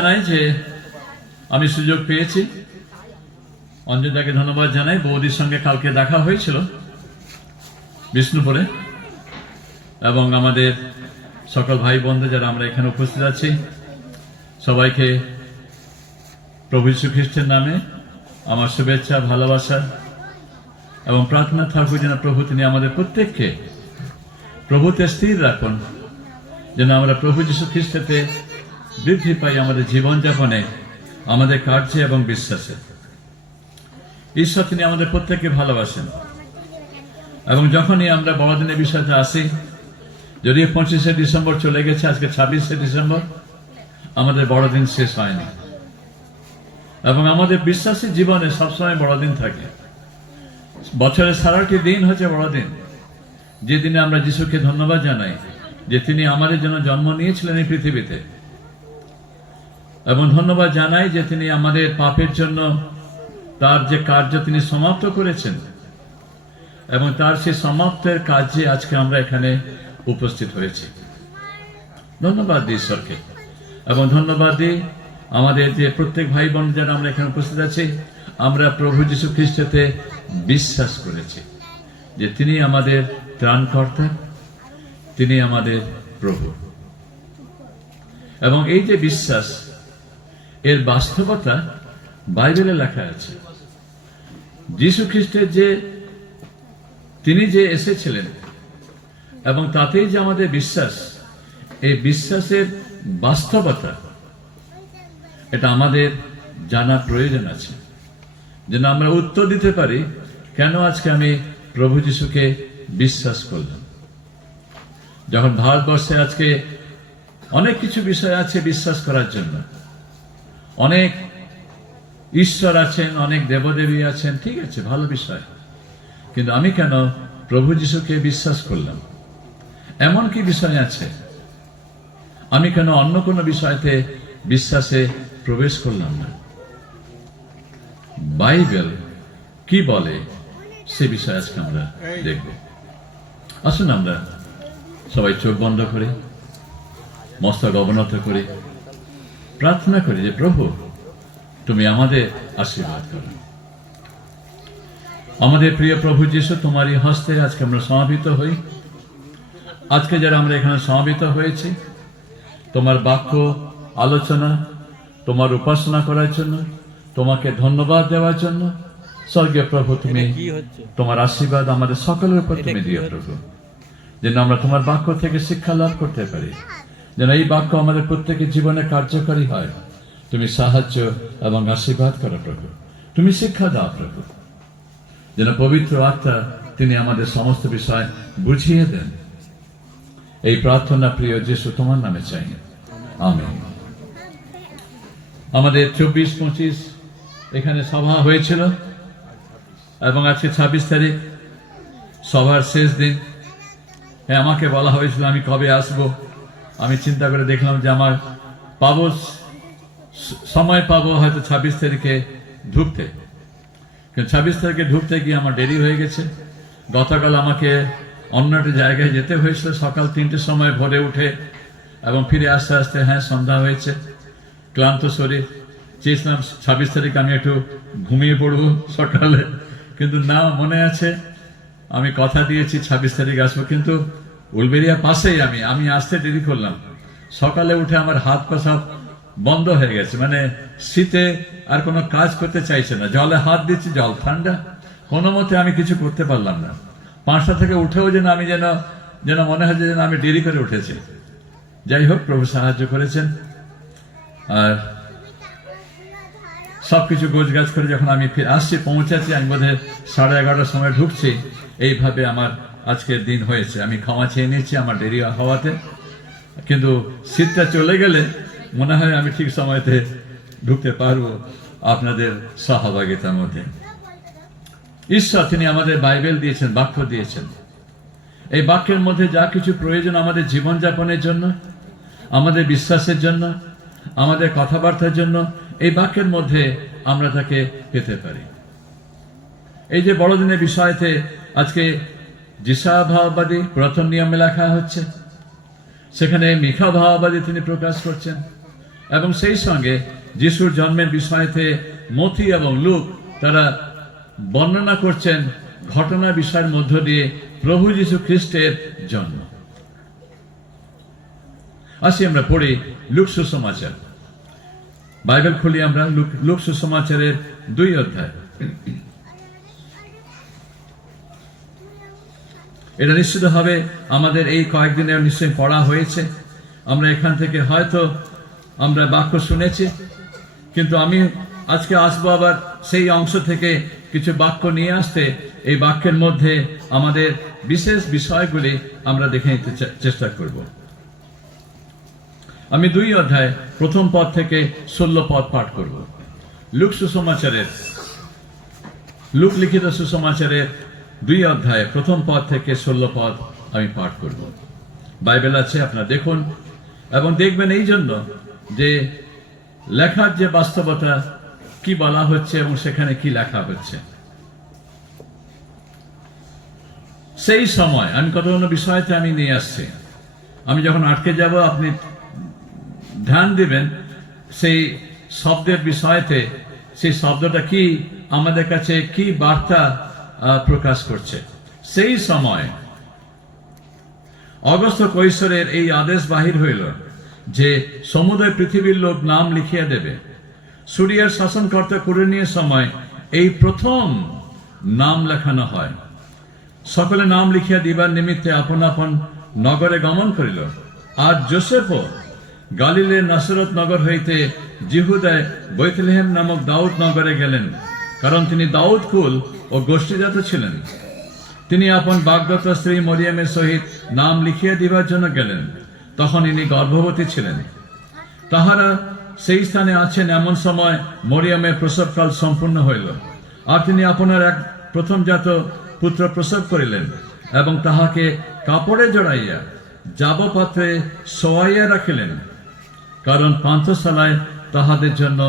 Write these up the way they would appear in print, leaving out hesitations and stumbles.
জানাই যে আমি সুযোগ পেয়েছি। অঞ্জনদাকে ধন্যবাদ জানাই। বৌদির সঙ্গে কালকে দেখা হয়েছিল বিষ্ণুপুরে, এবং আমাদের সকল ভাই বোনদের যারা আমরা এখানে উপস্থিত আছি সবাইকে প্রভু যীশু খ্রিস্টের নামে আমার শুভেচ্ছা, ভালোবাসা এবং প্রার্থনা থাকবে যেন প্রভু তিনি আমাদের প্রত্যেককে প্রভুতে স্থির রাখুন, যেন আমরা প্রভু যীশু খ্রিস্টেতে বৃদ্ধি পাই আমাদের জীবনযাপনে, আমাদের কার্যে এবং বিশ্বাসে। ঈশ্বর তিনি আমাদের প্রত্যেককে ভালোবাসেন, এবং যখনই আমরা বড়দিনের বিষয়টা আসি, যদিও 25শে ডিসেম্বর চলে গেছে, আজকে 26শে ডিসেম্বর, আমাদের বড়দিন শেষ হয়নি, এবং আমাদের বিশ্বাসী জীবনে সবসময় বড়দিন থাকে। বছরের সারাটি দিন হচ্ছে বড়দিন, যে দিনে আমরা যিশুকে ধন্যবাদ জানাই যে তিনি আমাদের জন্য জন্ম নিয়েছিলেন এই পৃথিবীতে, এবং ধন্যবাদ জানাই যে তিনি আমাদের পাপের জন্য তার যে কার্য তিনি সমাপ্ত করেছেন, এবং তার সেই সমাপ্তের কাজে আজকে আমরা এখানে উপস্থিত হয়েছি। ধন্যবাদ দিই ঈশ্বরকে, এবং ধন্যবাদ দিই আমাদের যে প্রত্যেক ভাই বোন যারা আমরা এখানে উপস্থিত আছি, আমরা প্রভু যীশু খ্রিস্টতে বিশ্বাস করেছি যে তিনি আমাদের ত্রাণকর্তা, তিনি আমাদের প্রভু। এবং এই যে বিশ্বাস, এর বাস্তবতা বাইবেলে লেখা আছে। যীশু খ্রিস্টের যে তিনি যে এসেছিলেন এবং তাতেই যে আমাদের বিশ্বাস, এই বিশ্বাসের বাস্তবতা এটা আমাদের জানা প্রয়োজন আছে, যেন আমরা উত্তর দিতে পারি কেন আজকে আমি প্রভু যীশুকে বিশ্বাস করলাম। যখন ভারতবর্ষে আজকে অনেক কিছু বিষয় আছে বিশ্বাস করার জন্য, অনেক ঈশ্বর আছেন, অনেক দেবদেবী আছেন, ঠিক আছে, ভালো বিষয়, কিন্তু আমি কেন প্রভু যীশুকে বিশ্বাস করলাম? এমন কি বিষয় আছে আমি কেন অন্য কোনো বিষয়তে বিশ্বাসে প্রবেশ করলাম না? বাইবেল কি বলে সে বিষয় আজকে আমরা দেখব। আসুন আমরা সবাই চোখ বন্ধ করে মস্তক অবনত করে প্রার্থনা করি যে প্রভু তুমি আমাদের আশীর্বাদ করো। আমাদের প্রিয় প্রভু যীশু, তোমারই হস্তে আজকে আমরা সমাহিত হই। আজকে যারা আমরা এখানে সমাহিত হয়েছি তোমার বাক্য আলোচনা, তোমার উপাসনা করার জন্য, তোমাকে ধন্যবাদ দেওয়ার জন্য, স্বর্গীয় প্রভু তুমি তোমার আশীর্বাদ আমাদের সকলের উপর তুমি দিও প্রভু, যেন আমরা তোমার বাক্য থেকে শিক্ষা লাভ করতে পারি, যেন এই বাক্য আমাদের প্রত্যেকের জীবনে কার্যকারী হয়। তুমি সাহায্য এবং আশীর্বাদ করো প্রভু, তুমি শিক্ষা দাও প্রভু, যেন পবিত্র আত্মা তিনি আমাদের সমস্ত বিষয় বুঝিয়ে দেন। এই প্রার্থনা প্রিয় যিশু তোমার নামে চাই, আমিন। আমাদের 24-25 এখানে সভা হয়েছিল, এবং আজকে 26 তারিখ সভার শেষ দিন। আমাকে বলা হয়েছিল আমি কবে আসব। আমি চিন্তা করে দেখলাম যে আমার সময় পাবো হয়তো 26 তারিখে ঢুকতে, কিন্তু 26 তারিখে ঢুকতে গিয়ে আমার দেরি হয়ে গেছে। গতকাল আমাকে অন্য একটা জায়গায় যেতে হয়েছিল সকাল 3টের সময় ভোরে উঠে, এবং ফিরে আসতে আসতে সন্ধ্যা হয়েছে, ক্লান্ত শরীর। চেয়েছিলাম 26 তারিখ আমি একটু ঘুমিয়ে পড়বো সকালে, কিন্তু না, মনে আছে আমি কথা দিয়েছি 26 তারিখ আসবো, কিন্তু উলবেরিয়া পাশেই আমি আসতে দেরি করলাম। সকালে উঠে আমার হাত পা সব বন্ধ হয়ে গেছে, মানে শীতে আর কোনো কাজ করতে চাইছে না। জলে হাত দিচ্ছি, জল ঠান্ডা, কোনো মতে আমি কিছু করতে পারলাম না। 5টা থেকে উঠেও যেন আমি যেন মনে হচ্ছে যেন আমি দেরি করে উঠেছি। যাই হোক, প্রভু সাহায্য করেছেন, আর সবকিছু গোছগাছ করে যখন আমি আসছি, পৌঁছাচ্ছি, আমি বোধহয় 11:30টার সময় ঢুকছি। এইভাবে আমার আজকের দিন হয়েছে। আমি ক্ষমা চেয়ে নিয়েছি আমার দেরি হওয়াতে, কিন্তু শীতটা চলে গেলে মনে হয় আমি ঠিক সময়তে ঢুকতে পারবো আপনাদের সহভাগিতার মধ্যে। ঈশ্বর তিনি আমাদের বাইবেল দিয়েছেন, বাক্য দিয়েছেন। এই বাক্যের মধ্যে যা কিছু প্রয়োজন আমাদের জীবনযাপনের জন্য, আমাদের বিশ্বাসের জন্য, আমাদের কথাবার্তার জন্য, এই বাক্যের মধ্যে আমরা তাকে পেতে পারি। এই যে বড়দিনের বিষয়তে আজকে যিশা ভাববাদী পুরাতন নিয়মে লেখা হচ্ছে, সেখানে মিখা ভাববাদী তিনি প্রকাশ করছেন। এবং সেই সঙ্গে যিশুর জন্মের বিষয়তে মথি এবং লুক তারা বর্ণনা করছেন ঘটনা বিষয়ের মধ্য দিয়ে প্রভু যীশু খ্রিস্টের জন্ম। আসি আমরা পড়ি লুক সুসমাচার। বাইবেল খুলি আমরা লুক সুসমাচারের 2 অধ্যায়। এটা নিশ্চিতভাবে আমাদের এই কয়েকদিনে নিশ্চয়ই পড়া হয়েছে। আমরা এখান থেকে হয়তো আমরা বাক্য শুনেছি, কিন্তু আমি আজকে আসবো আবার সেই অংশ থেকে কিছু বাক্য নিয়ে আসতে। এই বাক্যের মধ্যে আমাদের বিশেষ বিষয়গুলি আমরা দেখে নিতে চেষ্টা করব। আমি 2 অধ্যায় 1 পদ থেকে 16 পদ পাঠ করব। লুক লিখিত সুসমাচারের 2 অধ্যায় 1 পদ থেকে 16 পদ আমি পাঠ করব। বাইবেল আছে, আপনারা দেখুন এবং দেখবেন এই জন্য যে লেখার যে বাস্তবতা কি বলা হচ্ছে এবং সেখানে কি লেখা হচ্ছে। সেই সময় আমি কতগুলো বিষয়তে আমি নিয়ে আসছি। আমি যখন আটকে যাব আপনি ধ্যান দিবেন সেই শব্দের বিষয়তে, সেই শব্দটা কি আমাদের কাছে কি বার্তা প্রকাশ করছে। সেই সময় অগস্ত কৈশোরের এই আদেশ বাহির হইল যে সমুদয় পৃথিবীর লোক নাম লিখিয়া দেবে। সুরিয়ার শাসনকর্তা কুরেনীয় সময় এই প্রথম নাম লেখানো হয়। সকলে নাম লিখিয়া দিবার নিমিত্তে আপন আপন নগরে গমন করিল। আর যোসেফও গালিলের নাসরত নগর হইতে জিহুদায় বৈতলেহেম নামক দাউদ নগরে গেলেন, কারণ তিনি দাউদ কুল ও গোষ্ঠীজাত ছিলেন। তিনি আপন বাগদত্ত স্ত্রী মরিয়মের সহিত নাম লিখিয়া দিবার জন্য গেলেন, তখন ইনি গর্ভবতী ছিলেন। তাহারা সেই স্থানে আছেন এমন সময় মরিয়মের প্রসবকাল সম্পূর্ণ হইল। আর তিনি আপনার এক প্রথমজাত পুত্র প্রসব করিলেন এবং তাহাকে কাপড়ে জড়াইয়া যাবপাত্রে শোয়াইয়া রাখিলেন, কারণ পান্থশালায় তাহাদের জন্য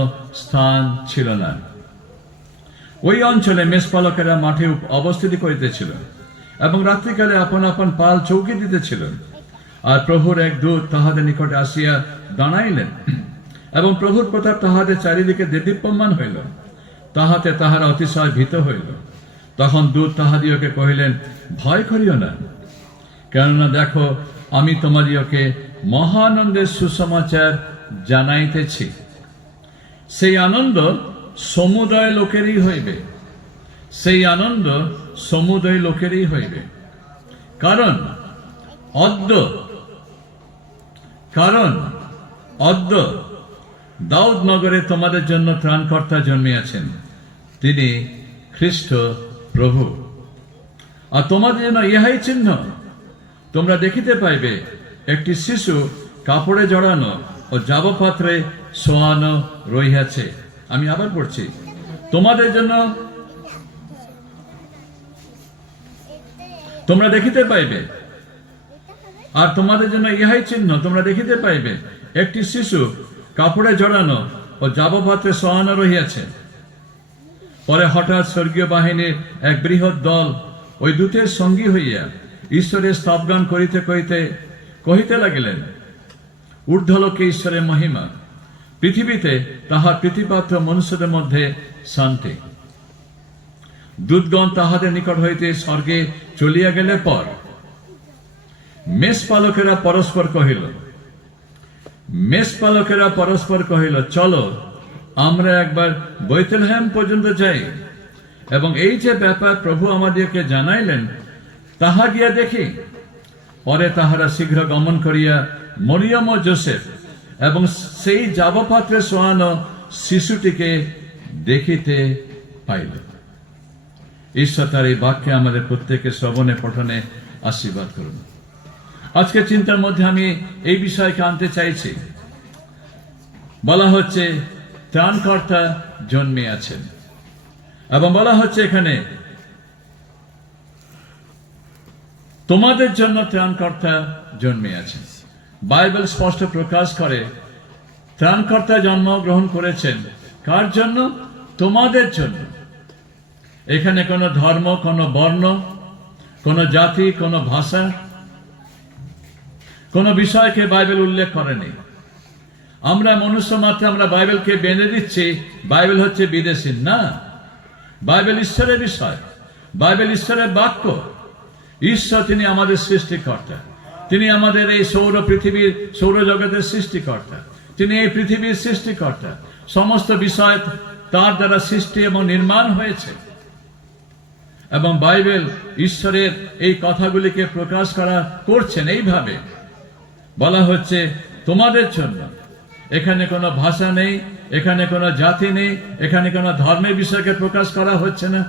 স্থান ছিল না। ওই অঞ্চলে মেষপালকেরা মাঠে অবস্থিতি করিতেছিল এবং রাত্রিকালে আপন আপন পাল চৌকি দিতেছিল। আর প্রভুর এক দূত তাহাদের নিকটে আসিয়া দাঁড়াইলেন এবং প্রভুর প্রতাপ তাহাদের চারিদিকে দেদীপ্যমান হইল। তাহাতে তাহারা অতিশয় ভীত হইল। তখন দূত তাহাদিওকে কহিলেন, ভয় করিও না, কেননা দেখো আমি তোমাদিওকে মহানন্দের সুসমাচার জানাইতেছি। সেই আনন্দ সমুদয় লোকেরই হইবে, সেই আনন্দ সমুদয় লোকেরই হইবে। কারণ অদ্য দাউদ নগরে তোমাদের জন্য ত্রাণকর্তা জন্মিয়াছেন, তিনি খ্রিস্ট প্রভু। আর তোমাদের জন্য ইহাই চিহ্ন, তোমরা দেখিতে পাইবে একটি শিশু কাপড়ে জড়ানো ও যাবপাত্রে শোয়ানো রহিয়াছে। আমি আবার পড়ছি, তোমাদের জন্য তোমরা দেখিতে পাইবে, আর তোমাদের জন্য ইহাই চিহ্ন, তোমরা দেখিতে পাইবে একটি শিশু কাপড়ে জড়ানো ও যাবপাত্রে শোয়ানো রহিয়াছে। পরে হঠাৎ স্বর্গীয় বাহিনীর এক বৃহৎ দল ওই দূতের সঙ্গী হইয়া ঈশ্বরের স্তবগান করিতে করিতে কহিতে লাগিলেন, ঊর্ধ্বলোকে ঈশ্বরের মহিমা, পৃথিবীতে তাহার প্রীতিপাত্র মনুষ্যদের মধ্যে শান্তি। দূতগণ তাহাদের নিকট হইতে স্বর্গে চলিয়া গেলে পর মেষপালকেরা পরস্পর কহিল, চলো আমরা একবার বৈতলহেম পর্যন্ত যাই এবং এই যে ব্যাপার প্রভু আমাদেরকে জানাইলেন তাহা গিয়া দেখি। পরে তাহারা শীঘ্র গমন করিয়া মরিয়ম ও যোসেফ এবং সেই যাবপাত্রে শোয়ানো শিশুটিকে দেখিতে পাইল। ঈশ্বর তার এই বাক্যে আমাদের প্রত্যেকের শ্রবণে পঠনে আশীর্বাদ করুন। আজকে চিন্তার মধ্যে আমি এই বিষয়কে আনতে চাইছি। বলা হচ্ছে ত্রাণকর্তা জন্মিয়াছেন এবং বলা হচ্ছে এখানে তোমাদের জন্য ত্রাণকর্তা জন্মিয়াছেন। বাইবেল স্পষ্ট প্রকাশ করে ত্রাণকর্তা জন্মগ্রহণ করেছেন কার জন্য? তোমাদের জন্য। এখানে কোনো ধর্ম, কোনো বর্ণ, কোনো জাতি, কোনো ভাষা, কোনো বিষয়কে বাইবেল উল্লেখ করেনি। আমরা মনুষ্য মাত্র আমরা বাইবেলকে বেঁধে দিচ্ছি, বাইবেল হচ্ছে বিদেশি। না, বাইবেল ঈশ্বরের বিষয়, বাইবেল ঈশ্বরের বাক্য। ঈশ্বর তিনি আমাদের সৃষ্টিকর্তা, তিনি আমাদের এই সৌর পৃথিবীর সৌরজগতের সৃষ্টিকর্তা, তিনি এই পৃথিবীর সৃষ্টিকর্তা। সমস্ত বিষয় তার দ্বারা সৃষ্টি এবং নির্মাণ হয়েছে, এবং বাইবেল ঈশ্বরের এই কথাগুলিকে প্রকাশ করছেন এইভাবে। বলা হচ্ছে তোমাদের জন্য। এখানে কোনো ভাষা নেই, এখানে কোনো জাতি নেই, এখানে কোনো ধর্মের বিষয়কে প্রকাশ করা হচ্ছে না।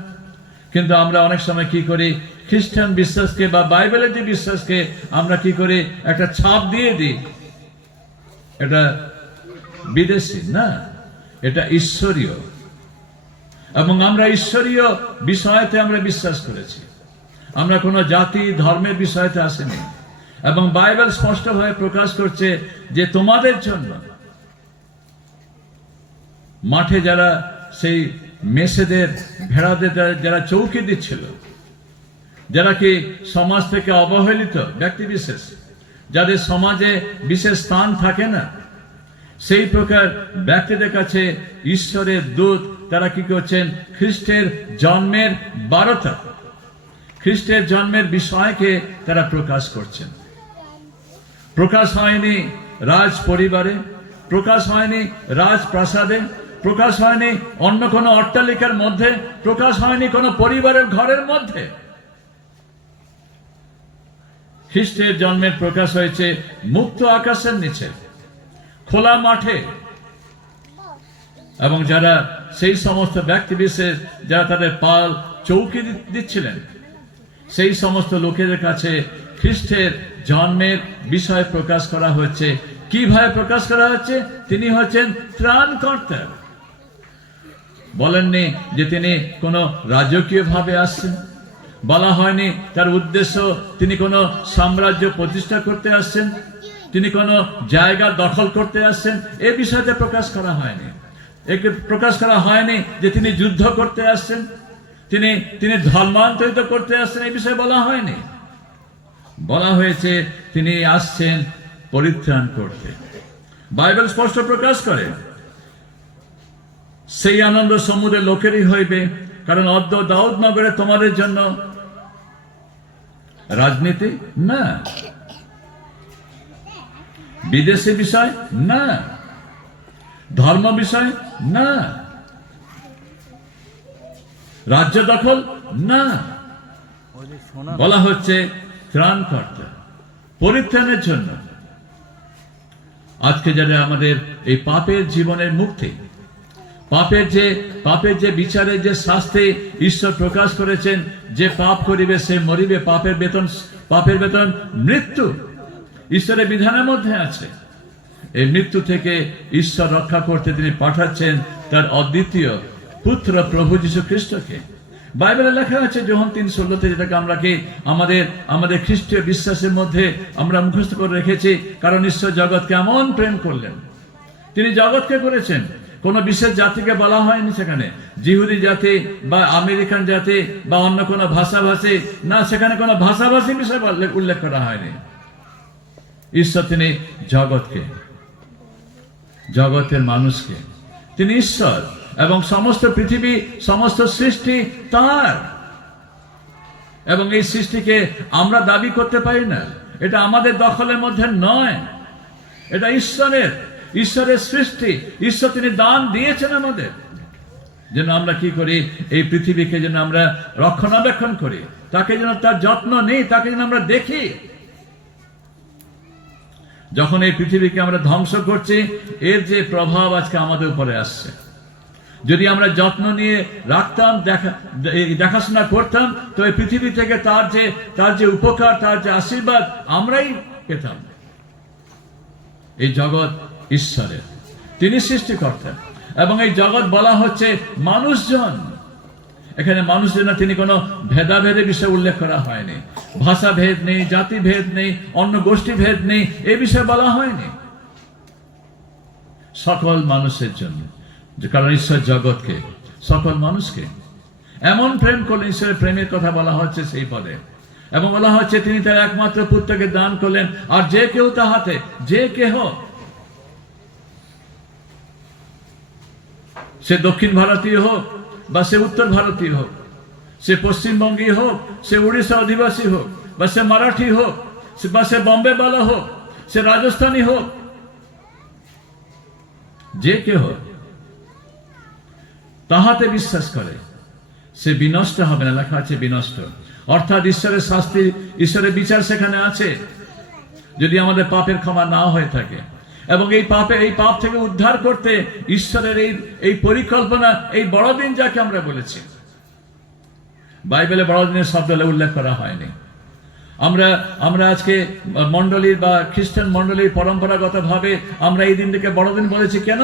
কিন্তু আমরা অনেক সময় কি করি, খ্রিস্টান বিশ্বাসকে বা বাইবেলের যে বিশ্বাসকে আমরা কি করি, একটা ছাপ দিয়ে দিই, এটা বিদেশি। না, এটা ঈশ্বরীয়, এবং আমরা ঈশ্বরীয় বিষয়তে আমরা বিশ্বাস করেছি। আমরা কোনো জাতি ধর্মের বিষয়তে আসেনি। এবং বাইবেল স্পষ্টভাবে প্রকাশ করছে যে তোমাদের জন্য। মাঠে যারা সেই মেষেদের ভেড়াদের যারা চৌকি দিচ্ছিল, যারা কি সমাজ থেকে অবহেলিত ব্যক্তি বিশেষ, যাদের সমাজে বিশেষ স্থান থাকে না, সেই প্রকার ব্যক্তিদের কাছে ঈশ্বরের দূত তারা কি করছেন, খ্রিস্টের জন্মের বার্তা, খ্রিস্টের জন্মের বিষয়কে তারা প্রকাশ করছেন। প্রকাশ হয়নি রাজ পরিবারে, প্রকাশ হয়নি রাজপ্রাসাদে, প্রকাশ হয়নি অন্য কোনো অট্টালিকার মধ্যে, প্রকাশ হয়নি কোনো পরিবারের ঘরের মধ্যে। খ্রিস্টের জন্মের প্রকাশ হয়েছে মুক্ত আকাশের নিচে, খোলা মাঠে। এবং যারা সেই সমস্ত ব্যক্তি বিশেষ যারা তাদের পাল চৌকি দিচ্ছিলেন, সেই সমস্ত লোকেদের কাছে খ্রিস্টের জন্মের বিষয় প্রকাশ করা হচ্ছে। কিভাবে প্রকাশ করা হচ্ছে? তিনি হচ্ছেন ত্রাণকর্তা। বলেননি যে তিনি কোনো রাজকীয় ভাবে আসছেন, বলা হয়নি তার উদ্দেশ্য তিনি কোনো সাম্রাজ্য প্রতিষ্ঠা করতে আসছেন, তিনি কোনো জায়গা দখল করতে আসছেন, এ বিষয়তে প্রকাশ করা হয়নি। একে প্রকাশ করা হয়নি যে তিনি যুদ্ধ করতে আসছেন, তিনি ধর্মান্তরিত করতে আসছেন, এই বিষয়ে বলা হয়নি। বলা হয়েছে তিনি আসছেন পরিত্রাণ করতে। বাইবেল স্পষ্ট প্রকাশ করে সেই আনন্দ সমুদ্রের লোকেরই হইবে, কারণ অদ্য দাউদ নগরে তোমাদের জন্য রাজনীতি না, বিদেশি বিষয় না, ধর্ম বিষয় না, রাজ্য দখল না, বলা হচ্ছে ত্রাণকর্তা, পরিত্রাণের জন্য। আজকে যারা আমাদের এই পাপের জীবনের মুক্তি, পাপের যে বিচারের যে শাস্তি ঈশ্বর প্রকাশ করেছেন, যে পাপ করিবে সে মরিবে, পাপের বেতন মৃত্যু ঈশ্বরের বিধানের মধ্যে আছে। এই মৃত্যু থেকে ঈশ্বর রক্ষা করতে তিনি পাঠাচ্ছেন তার অদ্বিতীয় পুত্র প্রভু যীশু খ্রিস্টকে। বাইবেলে লেখা আছে যোহন 3:16, যেটাকে আমরা কি আমাদের খ্রিস্টীয় বিশ্বাসের মধ্যে আমরা মুখস্থ করে রেখেছি। কারণ ঈশ্বর জগৎকে এমন প্রেম করলেন, তিনি জগৎকে করেছেন। কোন বিশেষ জাতিকে বলা হয়নি সেখানে, জিহুদি জাতি বা আমেরিকান জাতি বা অন্য কোনো ভাষাভাষী না, সেখানে কোনো ভাষাভাষী বিষয় উল্লেখ করা হয়নি। ঈশ্বর তিনি জগতের মানুষকে, তিনি ঈশ্বর, এবং সমস্ত পৃথিবী সমস্ত সৃষ্টি তার। এবং এই সৃষ্টিকে আমরা দাবি করতে পারি না, এটা আমাদের দখলের মধ্যে নয়, এটা ঈশ্বরের সৃষ্টি। ঈশ্বর তিনি দান দিয়েছেন আমাদের, যেন আমরা কি করি, এই পৃথিবীকে যেন আমরা রক্ষণাবেক্ষণ করি, তাকে যেন তার যত্ন নেই, তাকে যেন আমরা দেখি। যখন এই পৃথিবীকে আমরা ধ্বংস করছি, এর যে প্রভাব আজকে আমাদের উপরে আসছে, যদি আমরা যত্ন নিয়ে রাখতাম, দেখাশোনা করতাম, তো এই পৃথিবী থেকে তার যে উপকার, তার যে আশীর্বাদ আমরাই পেতাম। এই জগৎ ঈশ্বরের, তিনি সৃষ্টিকর্তা, এবং এই জগৎ বলা হচ্ছে মানুষজন। এখানে মানুষজন তিনি কোনো ভেদাভেদের বিষয় উল্লেখ করা হয়নি, ভাষা ভেদ নেই, জাতি ভেদ নেই, অন্য গোষ্ঠী ভেদ নেই, এই বিষয়ে বলা হয়নি। সকল মানুষের জন্য, কারণ ঈশ্বর জগৎকে, সকল মানুষকে এমন প্রেম করলেন, ঈশ্বরের প্রেমের কথা বলা হচ্ছে সেই পদে। এবং বলা হচ্ছে তিনি তার একমাত্র পুত্রকে দান করলেন, আর যে কেউ তাহাতে, যে কেহ সে দক্ষিণ ভারতীয় হোক বা সে উত্তর ভারতীয় হোক, সে পশ্চিমবঙ্গী হোক, সে উড়িষ্যা অধিবাসী হোক, বা সে মারাঠি হোক, বা সে বম্বেওয়ালা হোক, সে রাজস্থানী হোক, যে কেউ হোক, তাহাতে বিশ্বাস করে সে বিনষ্ট হবে না। লেখা আছে বিনষ্ট, অর্থাৎ ঈশ্বরের শাস্তি, ঈশ্বরের বিচার সেখানে আছে যদি আমাদের পাপের ক্ষমা না হয়ে থাকে। এবং এই পাপ থেকে উদ্ধার করতে ঈশ্বরের এই পরিকল্পনা, এই বড়দিন যাকে আমরা বলেছি, বাইবেলে বড়দিনের শব্দ উল্লেখ করা হয়নি। আমরা আজকে মণ্ডলীর বা খ্রিস্টান মণ্ডলীর পরম্পরাগত ভাবে আমরা এই দিনটিকে বড়দিন বলেছি। কেন?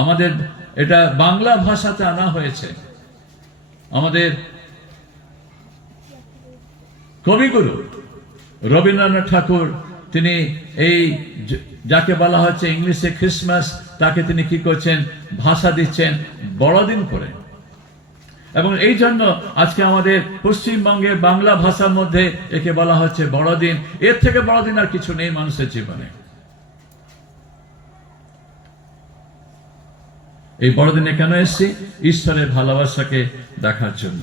আমাদের এটা বাংলা ভাষাতে আনা হয়েছে। আমাদের কবিগুরু রবীন্দ্রনাথ ঠাকুর তিনি এই যাকে বলা হচ্ছে ইংলিশে ক্রিসমাস, তাকে তিনি কি করছেন? ভাষা দিচ্ছেন বড়দিন করে। এবং এই জন্য আজকে আমাদের পশ্চিমবঙ্গে বাংলা ভাষার মধ্যে একে বলা হচ্ছে বড়দিন। এর থেকে বড়দিন আর কিছু নেই মানুষের জীবনে। এই বড়দিনে কেন এসেছি? ঈশ্বরের ভালোবাসাকে দেখার জন্য।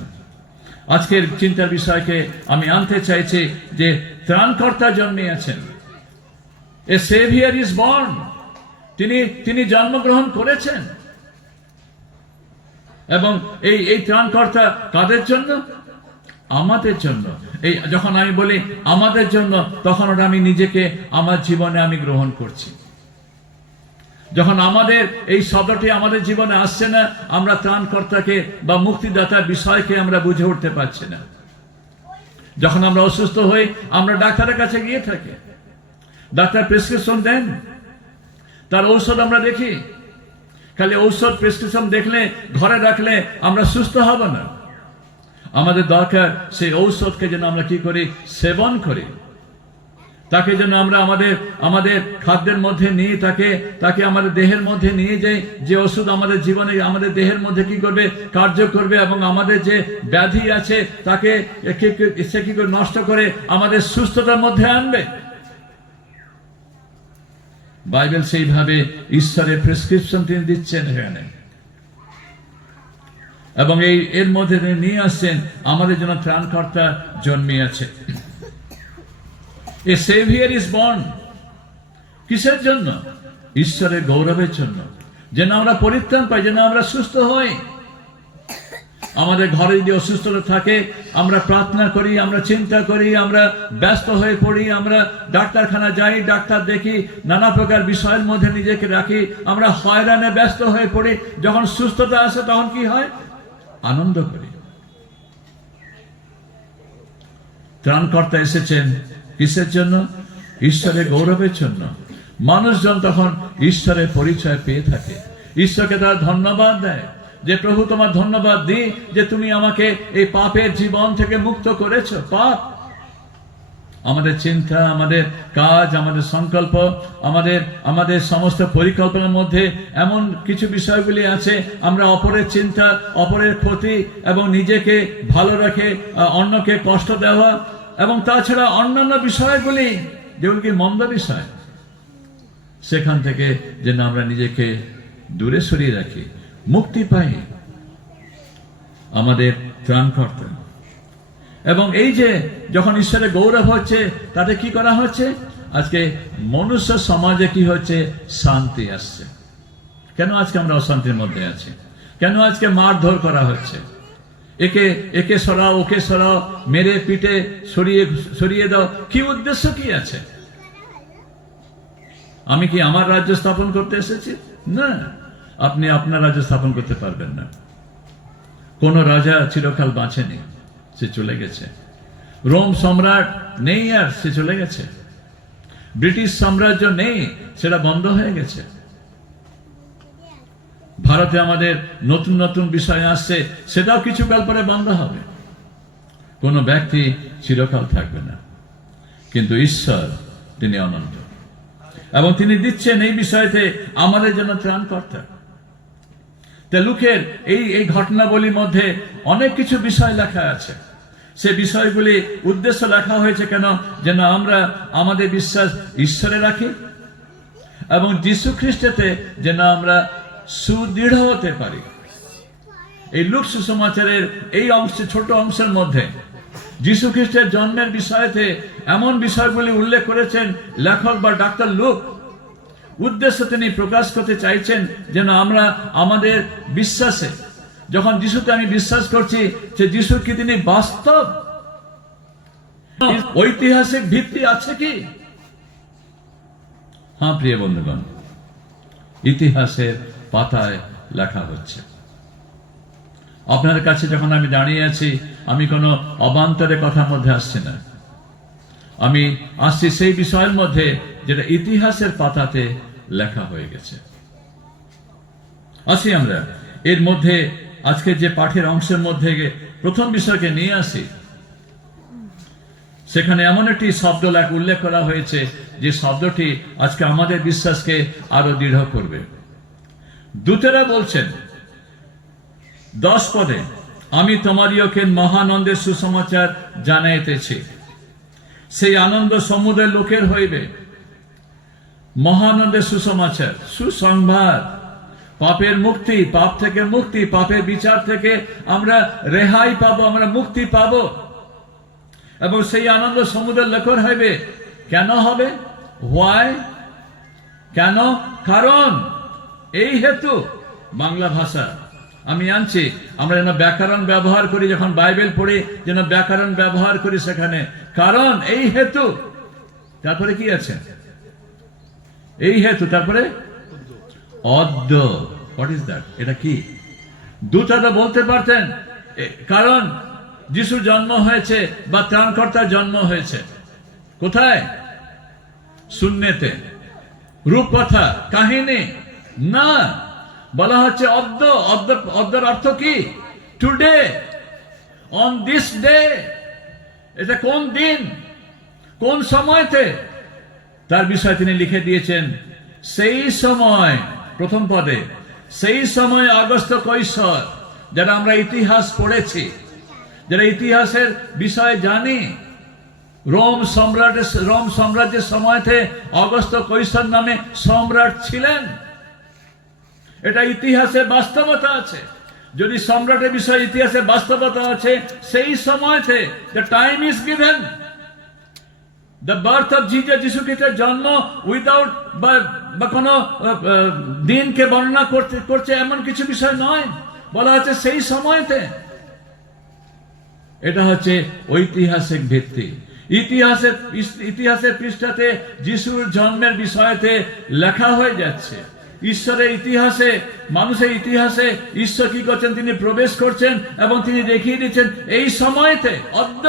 আজকের চিন্তার বিষয়কে আমি আনতে চাইছি যে ত্রাণকর্তা জন্মিয়েছেন। এ সেভিয়ার ইজ বর্ন, তিনি জন্মগ্রহণ করেছেন। এবং এই ত্রাণকর্তা কাদের জন্য? আমাদের জন্য। এই যখন আমি বলি আমাদের জন্য, তখন ওটা আমি নিজেকে আমার জীবনে আমি গ্রহণ করছি। যখন আমাদের এই শব্দটি আমাদের জীবনে আসছে না, আমরা ত্রাণকর্তাকে বা মুক্তিদাতার বিষয়কে আমরা বুঝে উঠতে পারছি না। যখন আমরা অসুস্থ হই, আমরা ডাক্তারের কাছে গিয়ে থাকি, ডাক্তার প্রেসক্রিপশন দেন, তার ঔষধ আমরা দেখি। খালি ঔষধ প্রেসক্রিপশন দেখলে, ঘরে রাখলে আমরা সুস্থ হব না। আমাদের দরকার সেই ঔষধকে যেন আমরা কি করি? সেবন করি। তাকে যেন আমরা আমাদের খাদ্যের মধ্যে নিয়ে তাকে আমাদের দেহের মধ্যে নিয়ে যাই, যে ওষুধ আমাদের জীবনে আমাদের দেহের মধ্যে কি করবে? কার্য করবে। এবং আমাদের যে ব্যাধি আছে তাকে সে কি করে নষ্ট করে আমাদের সুস্থতার মধ্যে আনবে। বাইবেল সেইভাবে ঈশ্বরের প্রেসক্রিপশন তিনি দিচ্ছেন এখানে, এবং এর মধ্যে তিনি নিয়ে আসছেন আমাদের জন্য ত্রাণকর্তা জন্মিয়েছে। এ সেভিয়ার ইজ বর্ন। কিসের জন্য? ঈশ্বরের গৌরবের জন্য, যেন আমরা পরিত্রাণ পাই, যেন আমরা সুস্থ হই। আমাদের ঘরে যদি অসুস্থতা থাকে, আমরা প্রার্থনা করি, আমরা চিন্তা করি, আমরা ব্যস্ত হয়ে পড়ি, আমরা ডাক্তারখানা যাই, ডাক্তার দেখি, নানা প্রকার বিষয়ের মধ্যে নিজেকে রাখি, আমরা হয়রানে ব্যস্ত হয়ে পড়ি। যখন সুস্থতা আসে তখন কি হয়? আনন্দ করি। ত্রাণকর্তা এসেছেন কিসের জন্য? ঈশ্বরের গৌরবের জন্য। মানুষজন তখন ঈশ্বরের পরিচয় পেয়ে থাকে, ঈশ্বরকে তারা ধন্যবাদ দেয় যে প্রভু তোমার ধন্যবাদ দিই যে তুমি আমাকে এই পাপের জীবন থেকে মুক্ত করেছো। পাপ আমাদের চিন্তা, আমাদের কাজ, আমাদের সংকল্প, আমাদের সমস্ত পরিকল্পনার মধ্যে এমন কিছু বিষয়গুলি আছে, আমরা অপরের চিন্তা, অপরের ক্ষতি এবং নিজেকে ভালো রেখে অন্যকে কষ্ট দেওয়া, এবং তাছাড়া অন্যান্য বিষয়গুলি যেগুলি কি মন্দ বিষয়, সেখান থেকে যেন আমরা নিজেকে দূরে সরিয়ে রাখি, মুক্তি পাই। আমাদের ত্রাণকর্তা। এবং এই যে যখন ঈশ্বরের গৌরব হচ্ছে, তাতে কি করা হচ্ছে? আজকে মনুষ্য সমাজে কি হচ্ছে? শান্তি আসছে। কেন আজকে আমরা অশান্তির মধ্যে আছি? কেন আজকে মারধর করা হচ্ছে? একে সরাও, ওকে সরাও, মেরে পিটে সরিয়ে দাও। কি উদ্দেশ্য কি আছে? আমি কি আমার রাজ্য স্থাপন করতে এসেছি? না, আপনি আপনার রাজ্য স্থাপন করতে পারবেন না। কোন রাজা চিরকাল বাঁচেনি, সে চলে গেছে। রোম সম্রাট নেই আর, সে চলে গেছে। ব্রিটিশ সাম্রাজ্য নেই, সেটা বন্ধ হয়ে গেছে। ভারতে আমাদের নতুন নতুন বিষয় আসছে, সেটাও কিছুকাল পরে বন্ধ হবে। কোন ব্যক্তি চিরকাল থাকবে না, কিন্তু ঈশ্বর তিনি অনন্ত, এবং তিনি দিচ্ছেন এই বিষয়তে আমাদের জন্য ত্রাণকর্তা। লুকের এই ঘটনাবলীর মধ্যে অনেক কিছু বিষয় লেখা আছে। সে বিষয়গুলি উদ্দেশ্য লেখা হয়েছে কেন? যেন আমরা আমাদের বিশ্বাস ঈশ্বরে রাখি, এবং যীশু খ্রিস্টেতে যেন আমরা সুদৃঢ় হতে পারি। এই লুক সুসমাচারের এই অংশে, ছোট অংশের মধ্যে যীশু খ্রিস্টের জন্মের বিষয়তে এমন বিষয়গুলি উল্লেখ করেছেন লেখক বা ডাক্তার লুক। উদ্দেশ্য তিনি প্রকাশ করতে চাইছেন যেন আমরা আমাদের বিশ্বাসে, যখন যিশুতে আমি বিশ্বাস করছি যে যিশু কি তিনি বাস্তব, ঐতিহাসিক ভিত্তি আছে কি? হ্যাঁ প্রিয় বন্ধুগণ, ইতিহাসের পাতায় লেখা হচ্ছে। আপনার কাছে যখন আমি দাঁড়িয়ে আছি, আমি কোনো অবান্তরে কথার মধ্যে আসছি না, আমি আসছি সেই বিষয়ের মধ্যে যেটা ইতিহাসের পাতাতে লেখা হয়ে গেছে। আসি আমরা এর মধ্যে, আজকে যে পাঠের অংশের মধ্যে প্রথম বিষয়কে নিয়ে আসি। সেখানে এমন একটি শব্দ উল্লেখ করা হয়েছে যে শব্দটি আজকে আমাদের বিশ্বাসকে আরো দৃঢ় করবে। দূতেরা বলছেন 10 পদে, আমি তোমাদিওকে মহানন্দের সুসমাচার জানাইতেছি, সেই আনন্দ সমুদ্রের লোকের হইবে। মহানন্দের সুসমাচার, সুসংবাদ, পাপের মুক্তি, পাপ থেকে মুক্তি, পাপের বিচার থেকে আমরা রেহাই পাবো, আমরা মুক্তি পাবো, এবং সেই আনন্দ সমুদ্রের লোকের হইবে। কেন হবে? হোয়াই? কেন? কারণ, এই হেতু। বাংলা ভাষা আমি আনছি, আমরা যেন ব্যাকরণ ব্যবহার করি, যখন বাইবেল পড়ি যেন ব্যাকরণ ব্যবহার করি সেখানে। কারণ, এই হেতু, তারপরে কি আছে? এই হেতু, তারপরে অদ্য। What is that? এটা কি? দূতরা বলতে পারতেন কারণ যিশুর জন্ম হয়েছে বা ত্রাণকর্তার জন্ম হয়েছে। কোথায়? শূন্যতে, রূপকথা, কাহিনী না, বলা হচ্ছে অদ্য। অদ্যর অর্থ কি? Today, on this day. এটা কোন দিন, কোন সময়তে, তার বিষয়ে তিনি লিখে দিয়েছেন। সেই সময়, প্রথম পদে, সেই সময় অগস্ত কৈশোর। যারা আমরা ইতিহাস পড়েছি, যারা ইতিহাসের বিষয়ে জানি, রোম সাম্রাজ্যের সময়তে অগস্ত কৈশোর নামে সম্রাট ছিলেন। এটা ইতিহাসে বাস্তবতা আছে। যদি সম্রাটের বিষয়ে ইতিহাসে বাস্তবতা আছে, সেই সময়তে the time is given, the birth of Jesus, যিশু খ্রিস্টের জন্ম উইদাউট বা কোনো দিনকে বর্ণনা করছে এমন কিছু বিষয় নয়, বলা হচ্ছে সেই সময়তে। এটা হচ্ছে ঐতিহাসিক ভিত্তি। ইতিহাসের পৃষ্ঠাতে যিশুর জন্মের বিষয়তে লেখা হয়ে যাচ্ছে। ঈশ্বরের ইতিহাসে, মানুষের ইতিহাসে ঈশ্বর কি করছেন? তিনি প্রবেশ করছেন এবং তিনি দেখিয়ে দিচ্ছেন এই সময়তে, অদ্য।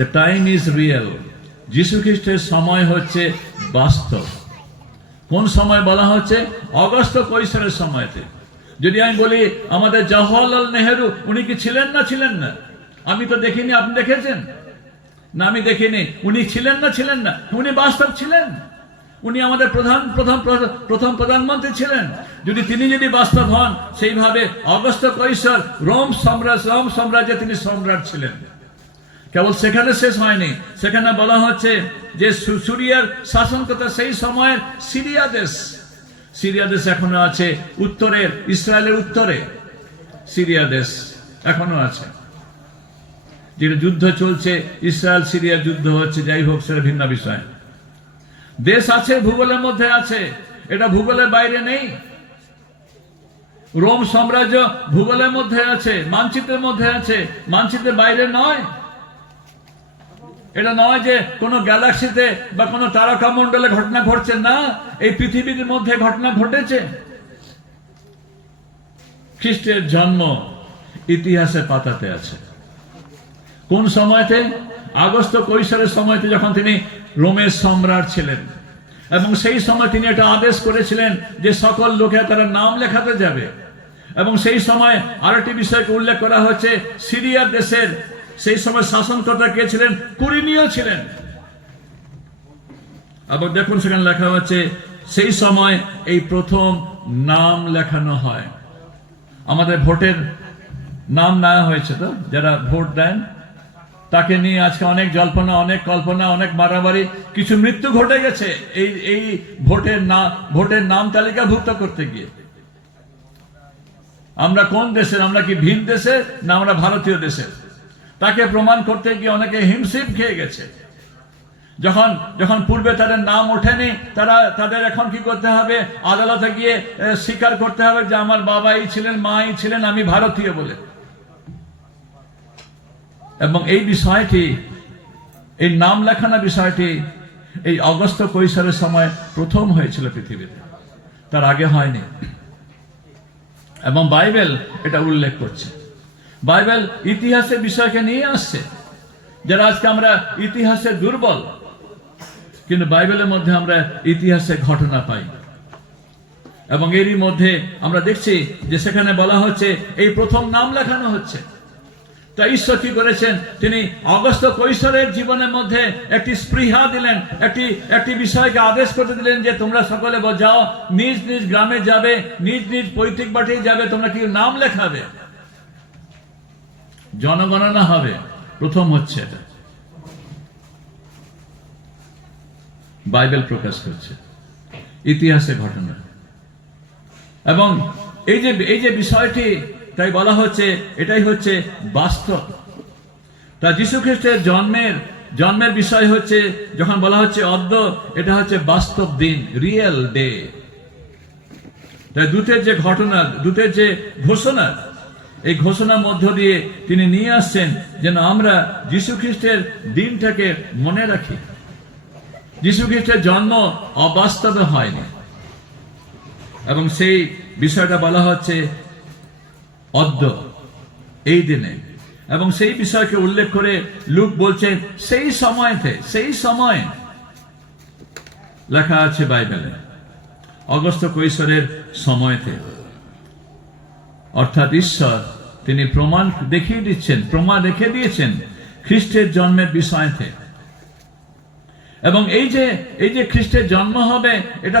The time is real. যিশু খ্রিস্টের সময় হচ্ছে বাস্তব। কোন সময় বলা হচ্ছে? অগস্ত কৈশোরের সময়তে। যদি আমি বলি আমাদের জওহরলাল নেহেরু, উনি কি ছিলেন না ছিলেন না? আমি তো দেখিনি, আপনি দেখেছেন না? আমি দেখিনি। উনি ছিলেন না ছিলেন না? উনি বাস্তব ছিলেন। উনি আমাদের প্রথম প্রধানমন্ত্রী ছিলেন। তিনি যদি বাস্তব হন, সেইভাবে অগস্ত কৈশোর রোম সাম্রাজ্যে তিনি সম্রাট ছিলেন। কেবল সেখানে শেষ হয়নি, সেখানে বলা হচ্ছে যে সুরিয়ার শাসনকর্তা সেই সময়ের সিরিয়া দেশ এখনো আছে, উত্তরের, ইসরায়েলের উত্তরে সিরিয়া দেশ এখনো আছে, যেটা যুদ্ধ চলছে, ইসরায়েল সিরিয়া যুদ্ধ হচ্ছে। যাই হোক, সেটা ভিন্ন বিষয়। দেশ আছে, ভূগোলের মধ্যে আছে, এটা ভূগোলের বাইরে নেই। রোম সাম্রাজ্য ভূগোলের মধ্যে আছে, মানচিত্রের মধ্যে আছে, মানচিত্রের বাইরে নয়। এটা নয় যে কোনো গ্যালাক্সিতে বা কোনো তারকা মণ্ডলে ঘটনা ঘটছে না, এই পৃথিবীর মধ্যে ঘটনা ঘটেছে। খ্রিস্টের জন্ম ইতিহাসের পাতাতে আছে। কোন সময়তে? আগস্ত কৈশোরের সময়তে, যখন তিনি রোমের সম্রাট ছিলেন, এবং সেই সময় তিনি একটা আদেশ করেছিলেন যে সকল লোকেরা তারা নাম লেখাতে যাবে। এবং সেই সময় আরেকটি বিষয়কে উল্লেখ করা হচ্ছে, সিরিয়া দেশের সেই সময় শাসনকর্তা কে ছিলেন? কুরিনীয় ছিলেন। আবার দেখুন, সেখানে লেখা হচ্ছে সেই সময় এই প্রথম নাম লেখানো হয়। আমাদের ভোটের নাম নেওয়া হয়েছে তো, যারা ভোট দেন তাকে নিয়ে আজকে অনেক জল্পনা, অনেক কল্পনা, অনেক মারামারি, কিছু মৃত্যু ঘটে গেছে এই ভোটের নাম তালিকাভুক্ত করতে গিয়ে। আমরা কোন দেশের? আমরা কি ভিন দেশের না আমরা ভারতীয় দেশের? তাকে প্রমাণ করতে গিয়ে অনেকে হিমশিম খেয়ে গেছে। যখন পূর্বে তাদের নাম ওঠেনি, তাদের এখন কি করতে হবে? আদালতে গিয়ে স্বীকার করতে হবে যে আমার বাবাই ছিলেন, মাই ছিলেন, আমি ভারতীয় বলে। এবং এই বিষয়টি, এই নাম লেখানো বিষয়টি এই অগস্ত্য কৈশোরের সময় প্রথম হয়েছিল পৃথিবীতে, তার আগে হয়নি। এবং বাইবেল এটা উল্লেখ করছে। বাইবেল ইতিহাসের বিষয়কে নিয়ে আসছে। যারা আজকে আমরা ইতিহাসে দুর্বল, কিন্তু বাইবেলের মধ্যে আমরা ইতিহাসের ঘটনা পাই। এবং এরই মধ্যে আমরা দেখছি যে সেখানে বলা হচ্ছে এই প্রথম নাম লেখানো হচ্ছে। তা ঈশ্বর কি করেছেন? তিনি অগস্ত্য কৈশোরের জীবনের মধ্যে একটি স্পৃহা দিলেন, একটি বিষয়কে আদেশ করতে দিলেন যে তোমরা সকলে যাও, নিজ নিজ গ্রামে যাবে, নিজ নিজ পৈতৃক বাড়ি যাবে, তোমরা কি নাম লেখাবে, জনগণনা হবে। প্রথম হচ্ছে এটা, বাইবেল প্রকাশ করছে ইতিহাসের ঘটনা। এবং এই যে বিষয়টি, তাই বলা হচ্ছে এটাই হচ্ছে বাস্তব। তা যীশু খ্রিস্টের জন্মের বিষয় হচ্ছে, যখন বলা হচ্ছে অদ্য, এটা হচ্ছে বাস্তব দিন, রিয়েল ডে। তাই দূতের যে ঘটনা, দূতের যে ঘোষণা, এই ঘোষণার মধ্য দিয়ে তিনি নিয়ে আসছেন যেন আমরা যীশু খ্রিস্টের দিনটাকে মনে রাখি। যীশু খ্রিস্টের জন্ম অবাস্তবে হয়নি, এবং সেই বিষয়টা বলা হচ্ছে অদ্য, এই দিনে। এবং সেই বিষয়কে উল্লেখ করে লুক বলছেন সেই সময় লেখা আছে বাইবেলে, অগস্ত্য কৈশোরের সময়তে। অর্থাৎ ঈশ্বর তিনি প্রমাণ রেখে দিয়েছেন খ্রিস্টের জন্মের বিষয়তে। এবং এই যে খ্রিস্টের জন্ম হবে, এটা